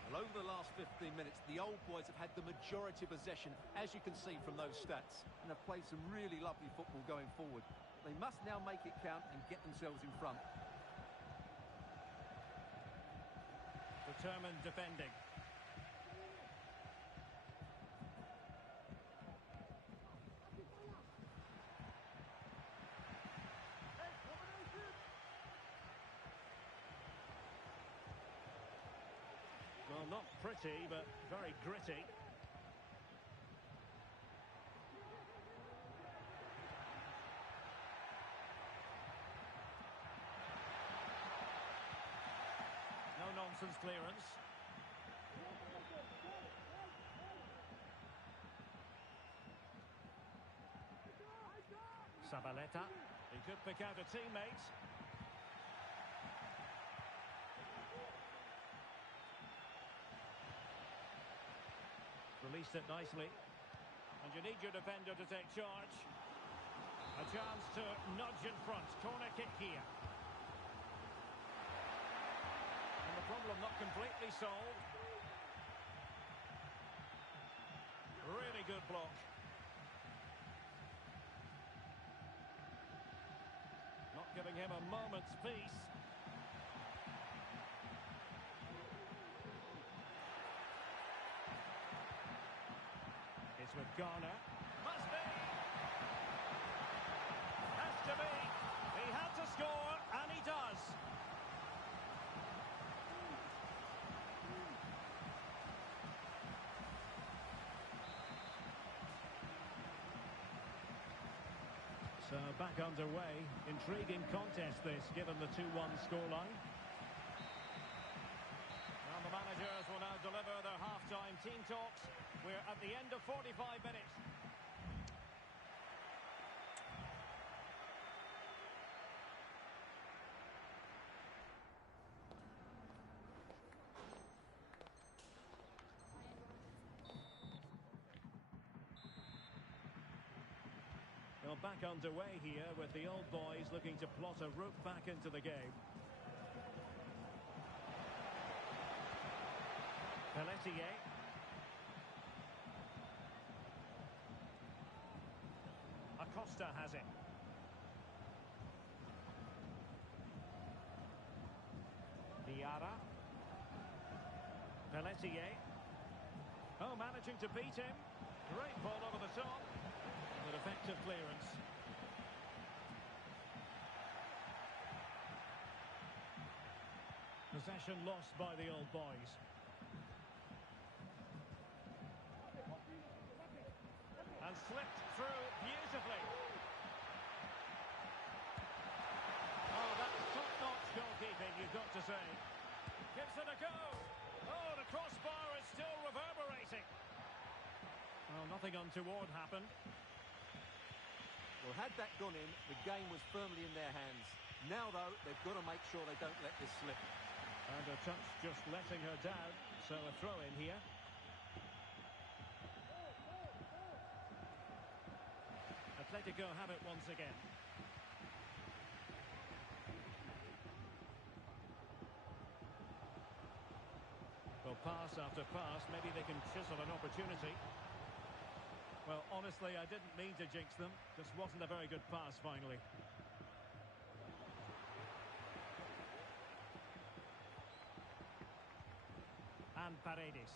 Well, over the last 15 minutes, the old boys have had the majority of possession, as you can see from those stats, and have played some really lovely football going forward. They must now make it count and get themselves in front. Determined defending. Well, not pretty, but very gritty. No-nonsense clearance. Sabaleta. He could pick out a teammate. Released it nicely. And you need your defender to take charge. A chance to nudge in front. Corner kick here. And the problem not completely solved. Really good block. Not giving him a moment's peace. It's with Garner. Must be! Has to be! He had to score, and he does. So Back underway. Intriguing contest this, given the 2-1 scoreline. And the managers will now deliver their half-time team talks. We're at the end of 45 minutes. Well, back underway here with the old boys looking to plot a route back into the game. Pelletier. Acosta has it. Diarra. Pelletier. Oh, managing to beat him. Great ball over the top. But effective clearance. Possession lost by the old boys. And slipped through beautifully. Oh, that's top-notch goalkeeping, you've got to say. Gives it a go. Oh, the crossbar is still reverberating. Well, nothing untoward happened. Well, had that gone in, the game was firmly in their hands. Now, though, they've got to make sure they don't let this slip. And a touch just letting her down, so a throw-in here. Atletico have it once again. Well, pass after pass, maybe they can chisel an opportunity. Well, honestly, I didn't mean to jinx them. Just wasn't a very good pass, finally. And Paredes.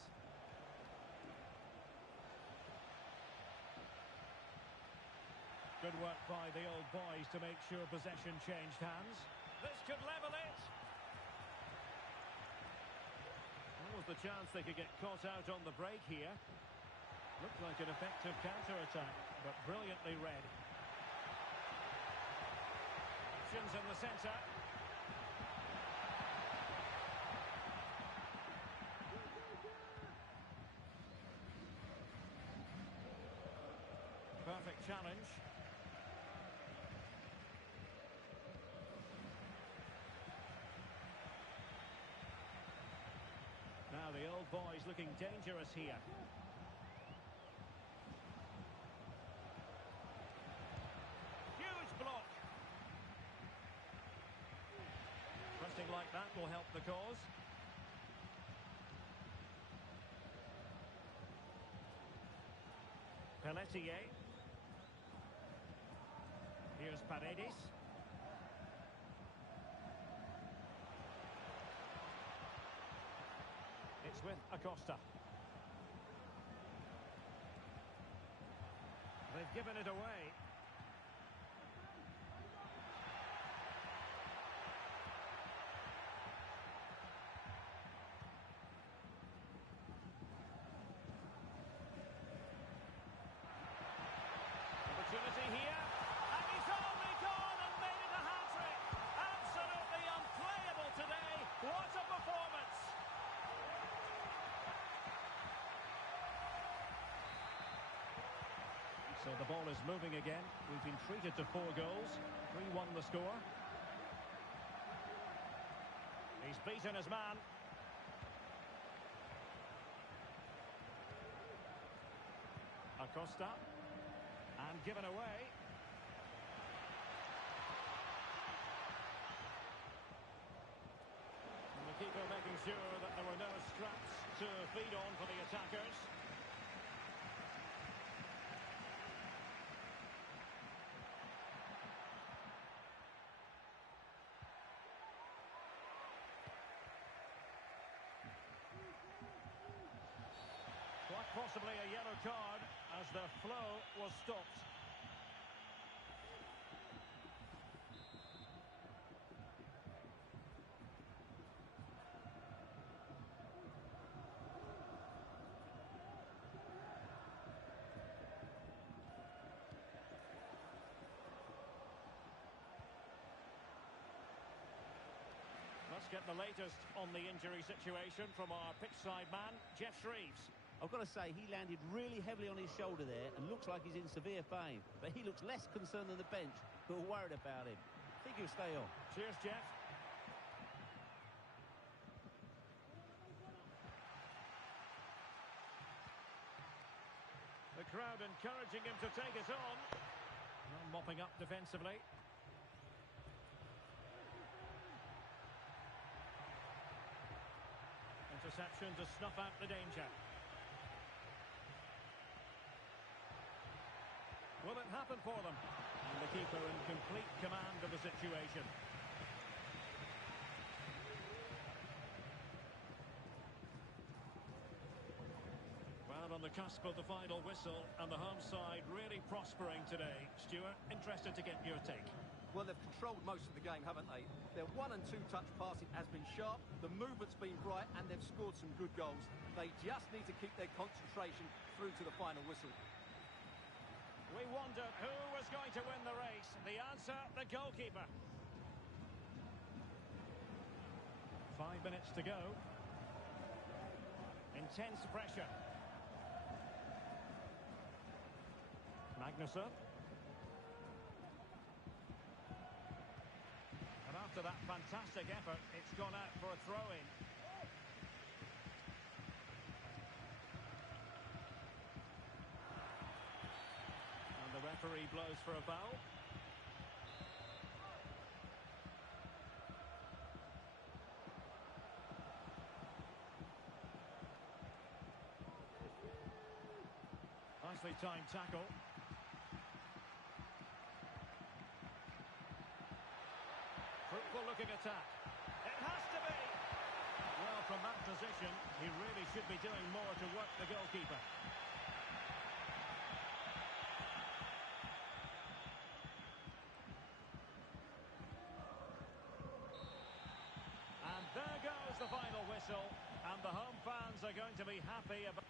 Good work by the old boys to make sure possession changed hands. This could level it. What was the chance they could get caught out on the break here? Looked like an effective counter-attack, but brilliantly read. Options in the centre. Perfect challenge. Now the old boys looking dangerous here. Block. Pressing like that will help the cause. Pelletier. Here's Paredes. It's with Acosta. They've given it away. Opportunity here, and he's only gone and made it a hat-trick. Absolutely unplayable today. What a performance! So the ball is moving again. We've been treated to 4 goals. 3-1 the score. He's beaten his man. Acosta. And given away. And the keeper making sure that there were no scraps to feed on for the attackers. Quite possibly a yellow card as their flow was stopped. get the latest on the injury situation from our pitchside man, Jeff Shreves. I've got to say, he landed really heavily on his shoulder there and looks like he's in severe pain. But he looks less concerned than the bench, who are worried about him. I think he'll stay on. Cheers, Jeff. The crowd encouraging him to take it on. Well, mopping up defensively. Interception to snuff out the danger. Will it happen for them? And the keeper in complete command of the situation. Well, on the cusp of the final whistle, and the home side really prospering today. Stuart, interested to get your take. Well, they've controlled most of the game, haven't they? Their 1- and 2-touch passing has been sharp, the movement's been bright, and they've scored some good goals. They just need to keep their concentration through to the final whistle. We wondered who was going to win the race. The answer, the goalkeeper. 5 minutes to go. Intense pressure. Magnusson. And after that fantastic effort, it's gone out for a throw-in. And the referee blows for a foul. Nicely timed tackle. Fruitful looking attack. It has to be! Well, from that position, he really should be doing more to work the goalkeeper. And there goes the final whistle, and the home fans are going to be happy about...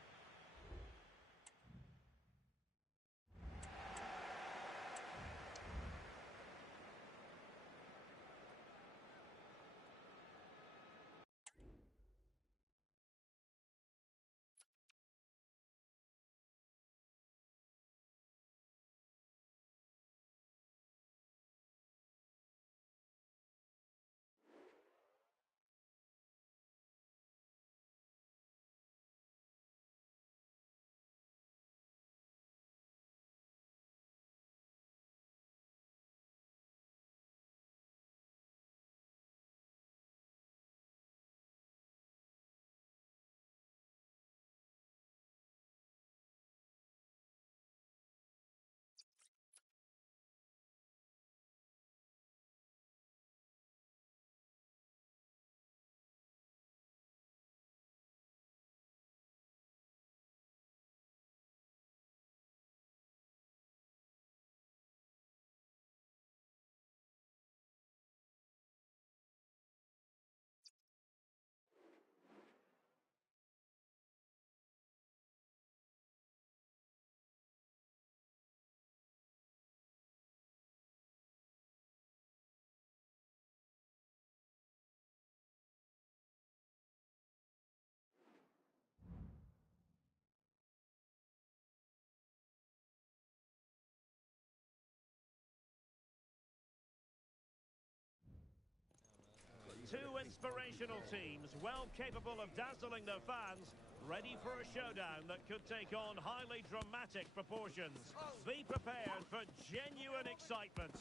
Two inspirational teams, well capable of dazzling their fans, ready for a showdown that could take on highly dramatic proportions. Be prepared for genuine excitement.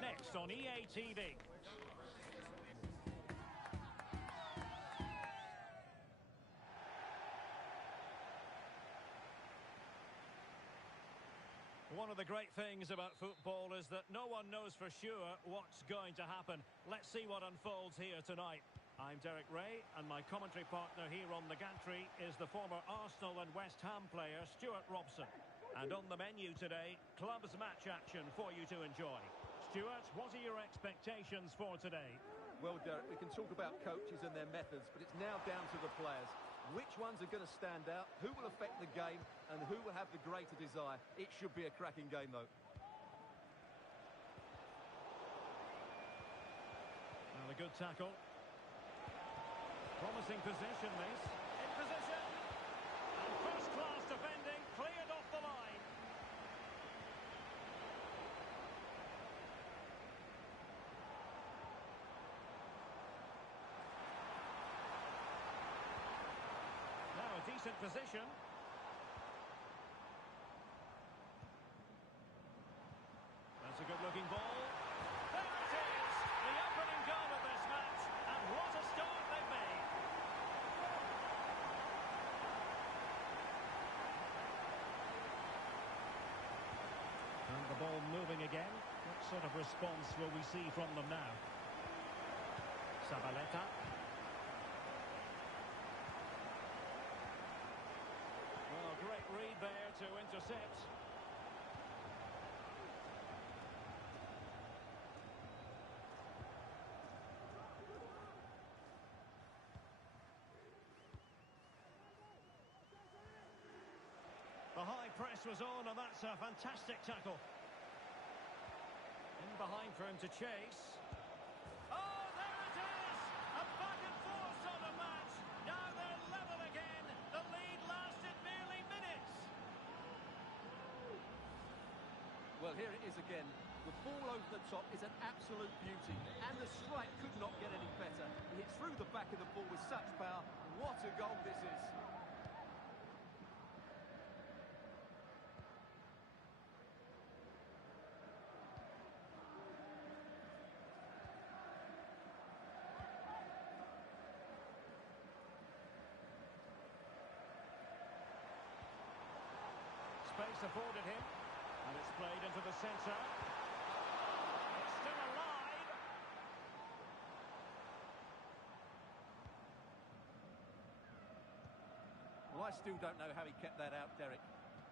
Next on EA TV. One of the great things about football is that no one knows for sure what's going to happen. Let's see what unfolds here tonight. I'm Derek Ray, and my commentary partner here on the gantry is the former Arsenal and West Ham player Stuart Robson. And on the menu today, clubs match action for you to enjoy. Stuart, what are your expectations for today? Well, Derek, we can talk about coaches and their methods, but it's now down to the players. Which ones are going to stand out, who will affect the game, and who will have the greater desire? It should be a cracking game, though. a good tackle. Promising possession, this. In position. And first-class defending, cleared off the line. Now a decent position. That's a good-looking ball. There it is! The opening goal of this match, and what a start they've made. And the ball moving again. What sort of response will we see from them now? Sabaleta. Well, great read there to intercept. The high press was on, and that's a fantastic tackle. In behind for him to chase. Oh, there it is! A back and forth sort of match. Now they're level again. The lead lasted merely minutes. Well, here it is again. The ball over the top is an absolute beauty, and the strike could not get any better. He hits through the back of the ball with such power. What a goal this is. Space afforded him, and it's played into the centre. It's still alive. Well, I still don't know how he kept that out, Derek.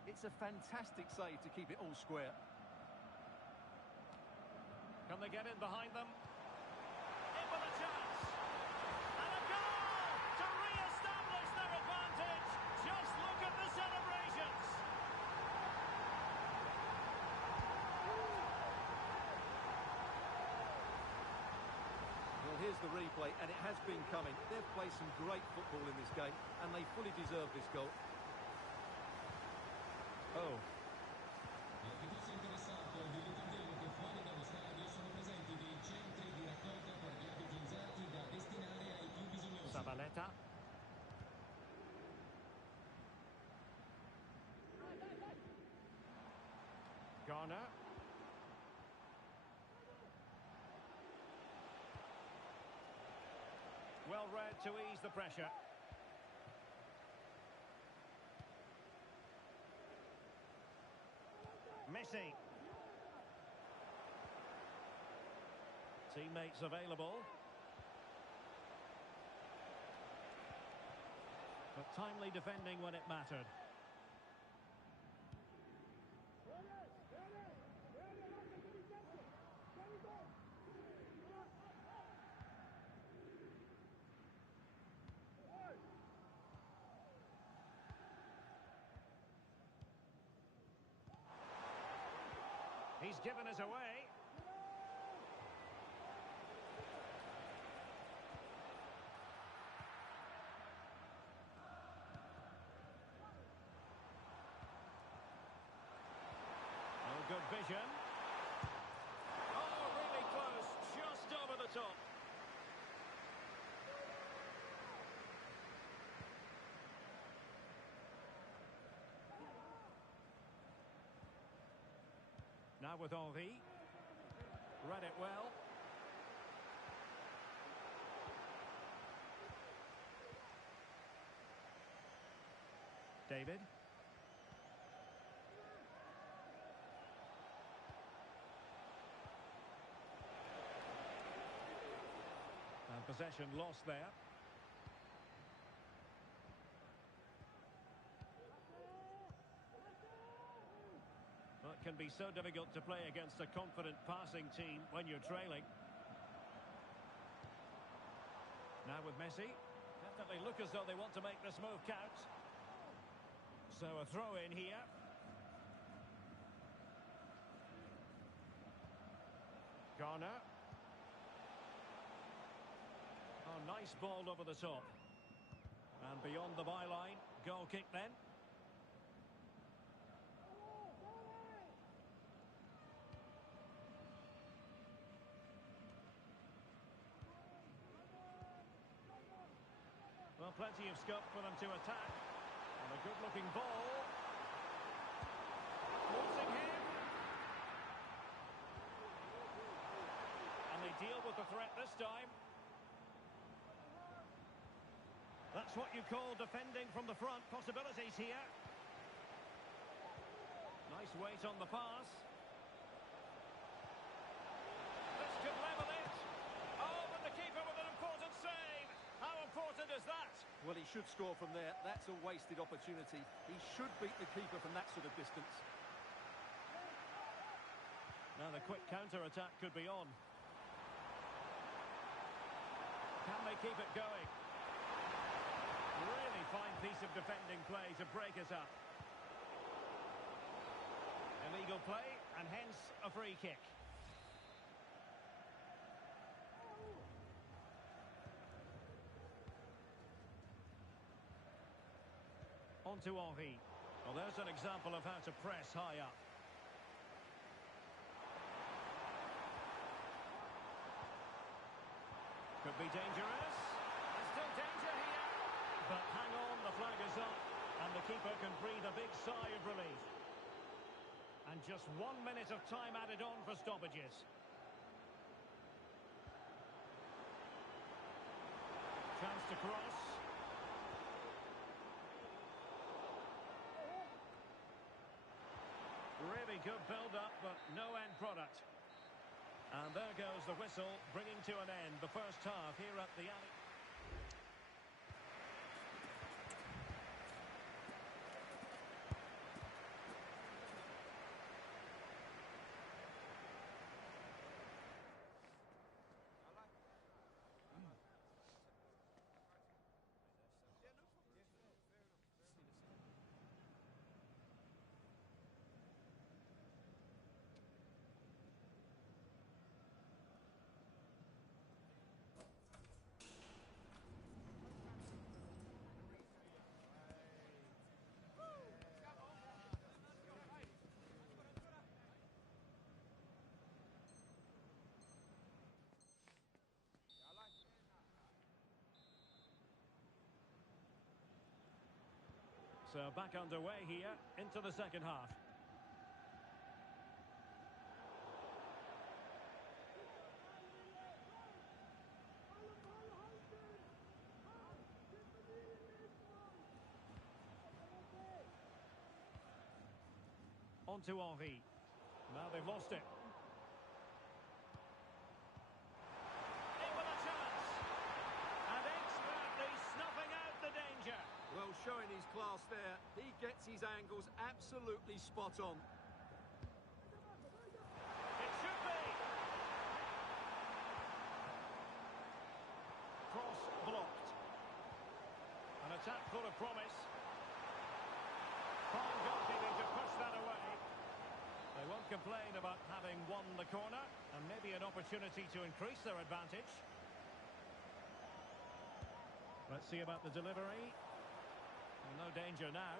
It's a fantastic save to keep it all square. Can they get in behind them? In with a chance. And a goal to re-establish their advantage. Just look at the celebrations. Well, here's the replay, and it has been coming. They've played some great football in this game, and they fully deserve this goal. Oh. L'arbitro si è interessato, vi ricordiamo che fuori dallo stadio sono presenti dei centri di raccolta per gli abiti usati da destinare ai più bisognosi. Sabaleta. Garner. Well read to ease the pressure. Messi. Teammates available. But timely defending when it mattered. He's given us away. Oh, good vision. Oh, really close. Just over the top. Now with Henry. Read it well. David. And possession lost there. Well, it can be so difficult to play against a confident passing team when you're trailing. Now with Messi. Definitely look as though they want to make this move count. So a throw in here. Garner. Nice ball over the top. And beyond the byline. Goal kick then. Well, plenty of scope for them to attack. And a good-looking ball. Forcing him. And they deal with the threat this time. That's what you call defending from the front. Possibilities here. Nice weight on the pass. This could level it. Oh, but the keeper with an important save. How important is that? Well, he should score from there. That's a wasted opportunity. He should beat the keeper from that sort of distance. Now the quick counter-attack could be on. Can they keep it going? Really fine piece of defending play to break us up. Illegal play, and hence a free kick. On to Henry. Well, there's an example of how to press high up. Could be dangerous. There's still danger here. But hang on, the flag is up. And the keeper can breathe a big sigh of relief. And just 1 minute of time added on for stoppages. Chance to cross. Really good build-up, but no end product. And there goes the whistle, bringing to an end the first half here at the alley. So back underway here into the second half. On to Henry. Now they've lost it. In with a chance. And expertly snuffing out the danger. Well, showing his class there. He gets his angles absolutely spot on. It should be. Cross blocked. An attack full of promise. Fine goalkeeping to push that away. They won't complain about having won the corner, and maybe an opportunity to increase their advantage. Let's see about the delivery. No danger now.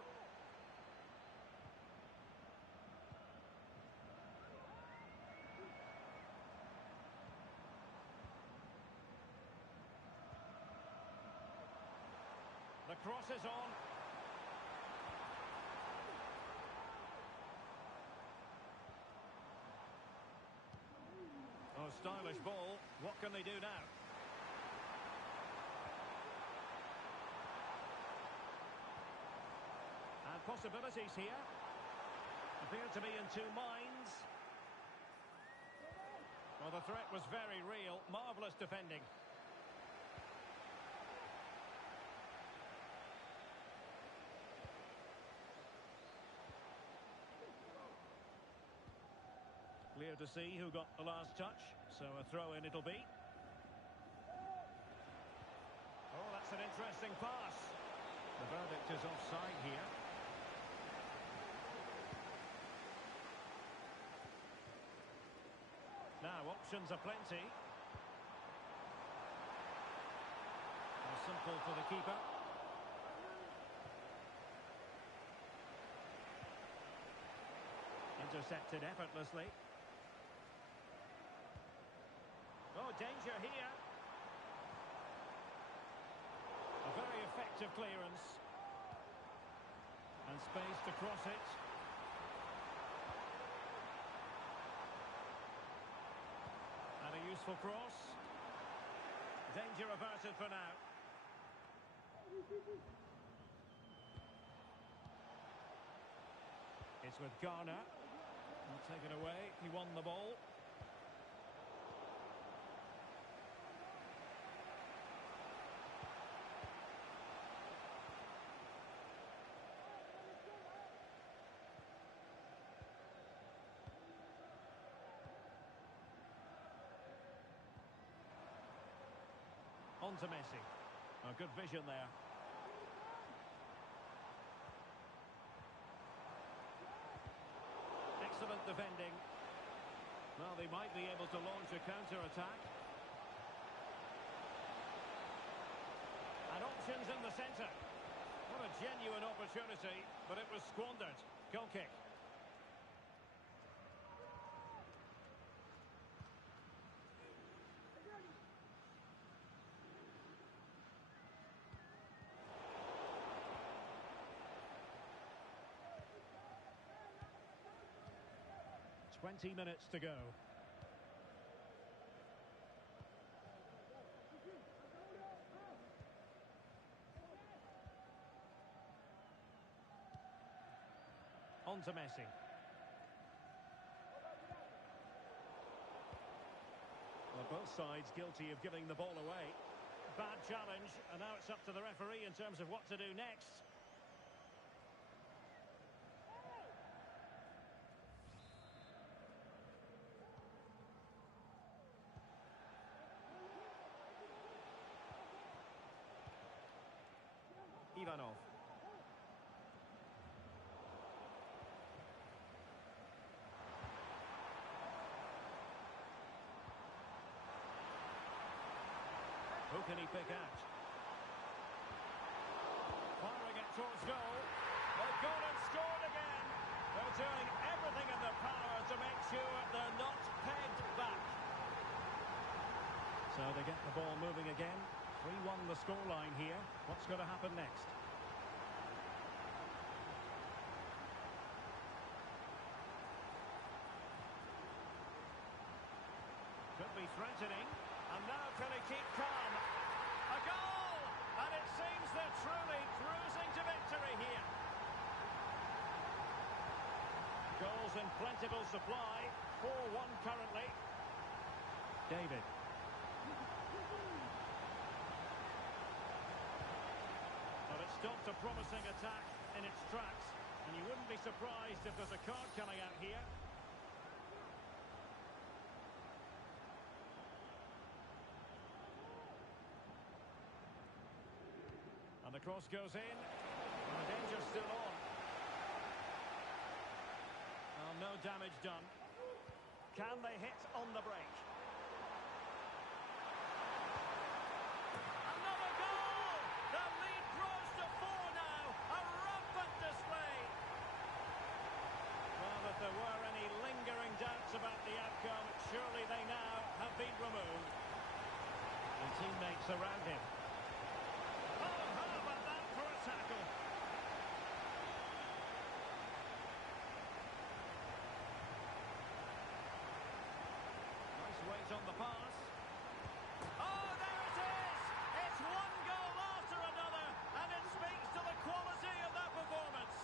The cross is on. Oh, stylish ball. What can they do now? And possibilities here. Appear to be in two minds. Well, the threat was very real. Marvellous defending. Clear to see who got the last touch. So a throw in it'll be. Oh, that's an interesting pass. The verdict is offside here. Now, options are plenty. helpful for the keeper. Intercepted effortlessly. Oh, danger here. A very effective clearance. And space to cross it. And a useful cross. Danger averted for now. It's with Garner. He'll take it away. He won the ball. On to Messi. Oh, good vision there. Excellent defending. Well, they might be able to launch a counter-attack. And options in the centre. What a genuine opportunity, but it was squandered. Goal kick. Twenty minutes to go. On to Messi. Well, both sides guilty of giving the ball away. Bad challenge, and now it's up to the referee in terms of what to do next. Ivanov. Who can he pick out? Firing it towards goal. They've gone and scored again. They're doing everything in their power to make sure they're not pegged back. So they get the ball moving again. 3-1 the scoreline here. What's going to happen next? Could be threatening. And now can he keep calm? A goal! And it seems they're truly cruising to victory here. Goals in plentiful supply. 4-1 currently. David. But it stopped a promising attack in its tracks. And you wouldn't be surprised if there's a card coming out here. And the cross goes in. And the danger's still on. Well, no damage done. Can they hit on the break? Another goal! The lead grows to 4 now. A rampant display. Well, if there were any lingering doubts about the outcome, surely they now have been removed. And teammates around him. Oh, how about that for a tackle? Nice weight on the pass. Oh, there it is! It's one goal after another, and it speaks to the quality of that performance.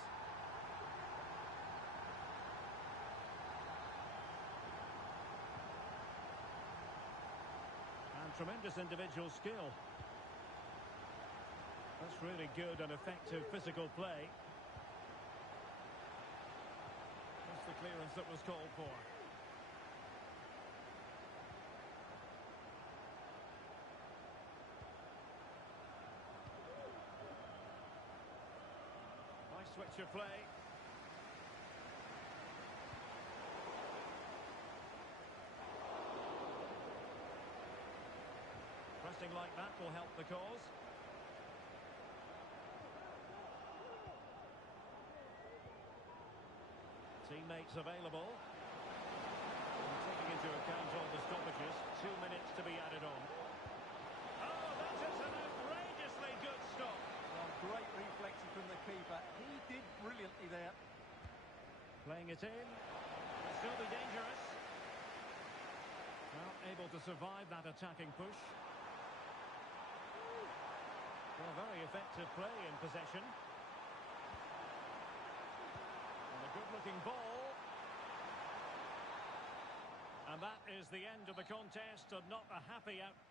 And tremendous individual skill. That's really good and effective physical play. That's the clearance that was called for. Nice switch of play. Pressing like that will help the cause. Teammates available. And taking into account all the stoppages, 2 minutes to be added on. Oh, that is an outrageously good stop. Well, great reflection from the keeper. He did brilliantly there. Playing it in. Will still be dangerous. Well, able to survive that attacking push. Well, very effective play in possession. And a good-looking ball. And that is the end of the contest, and not a happy outcome.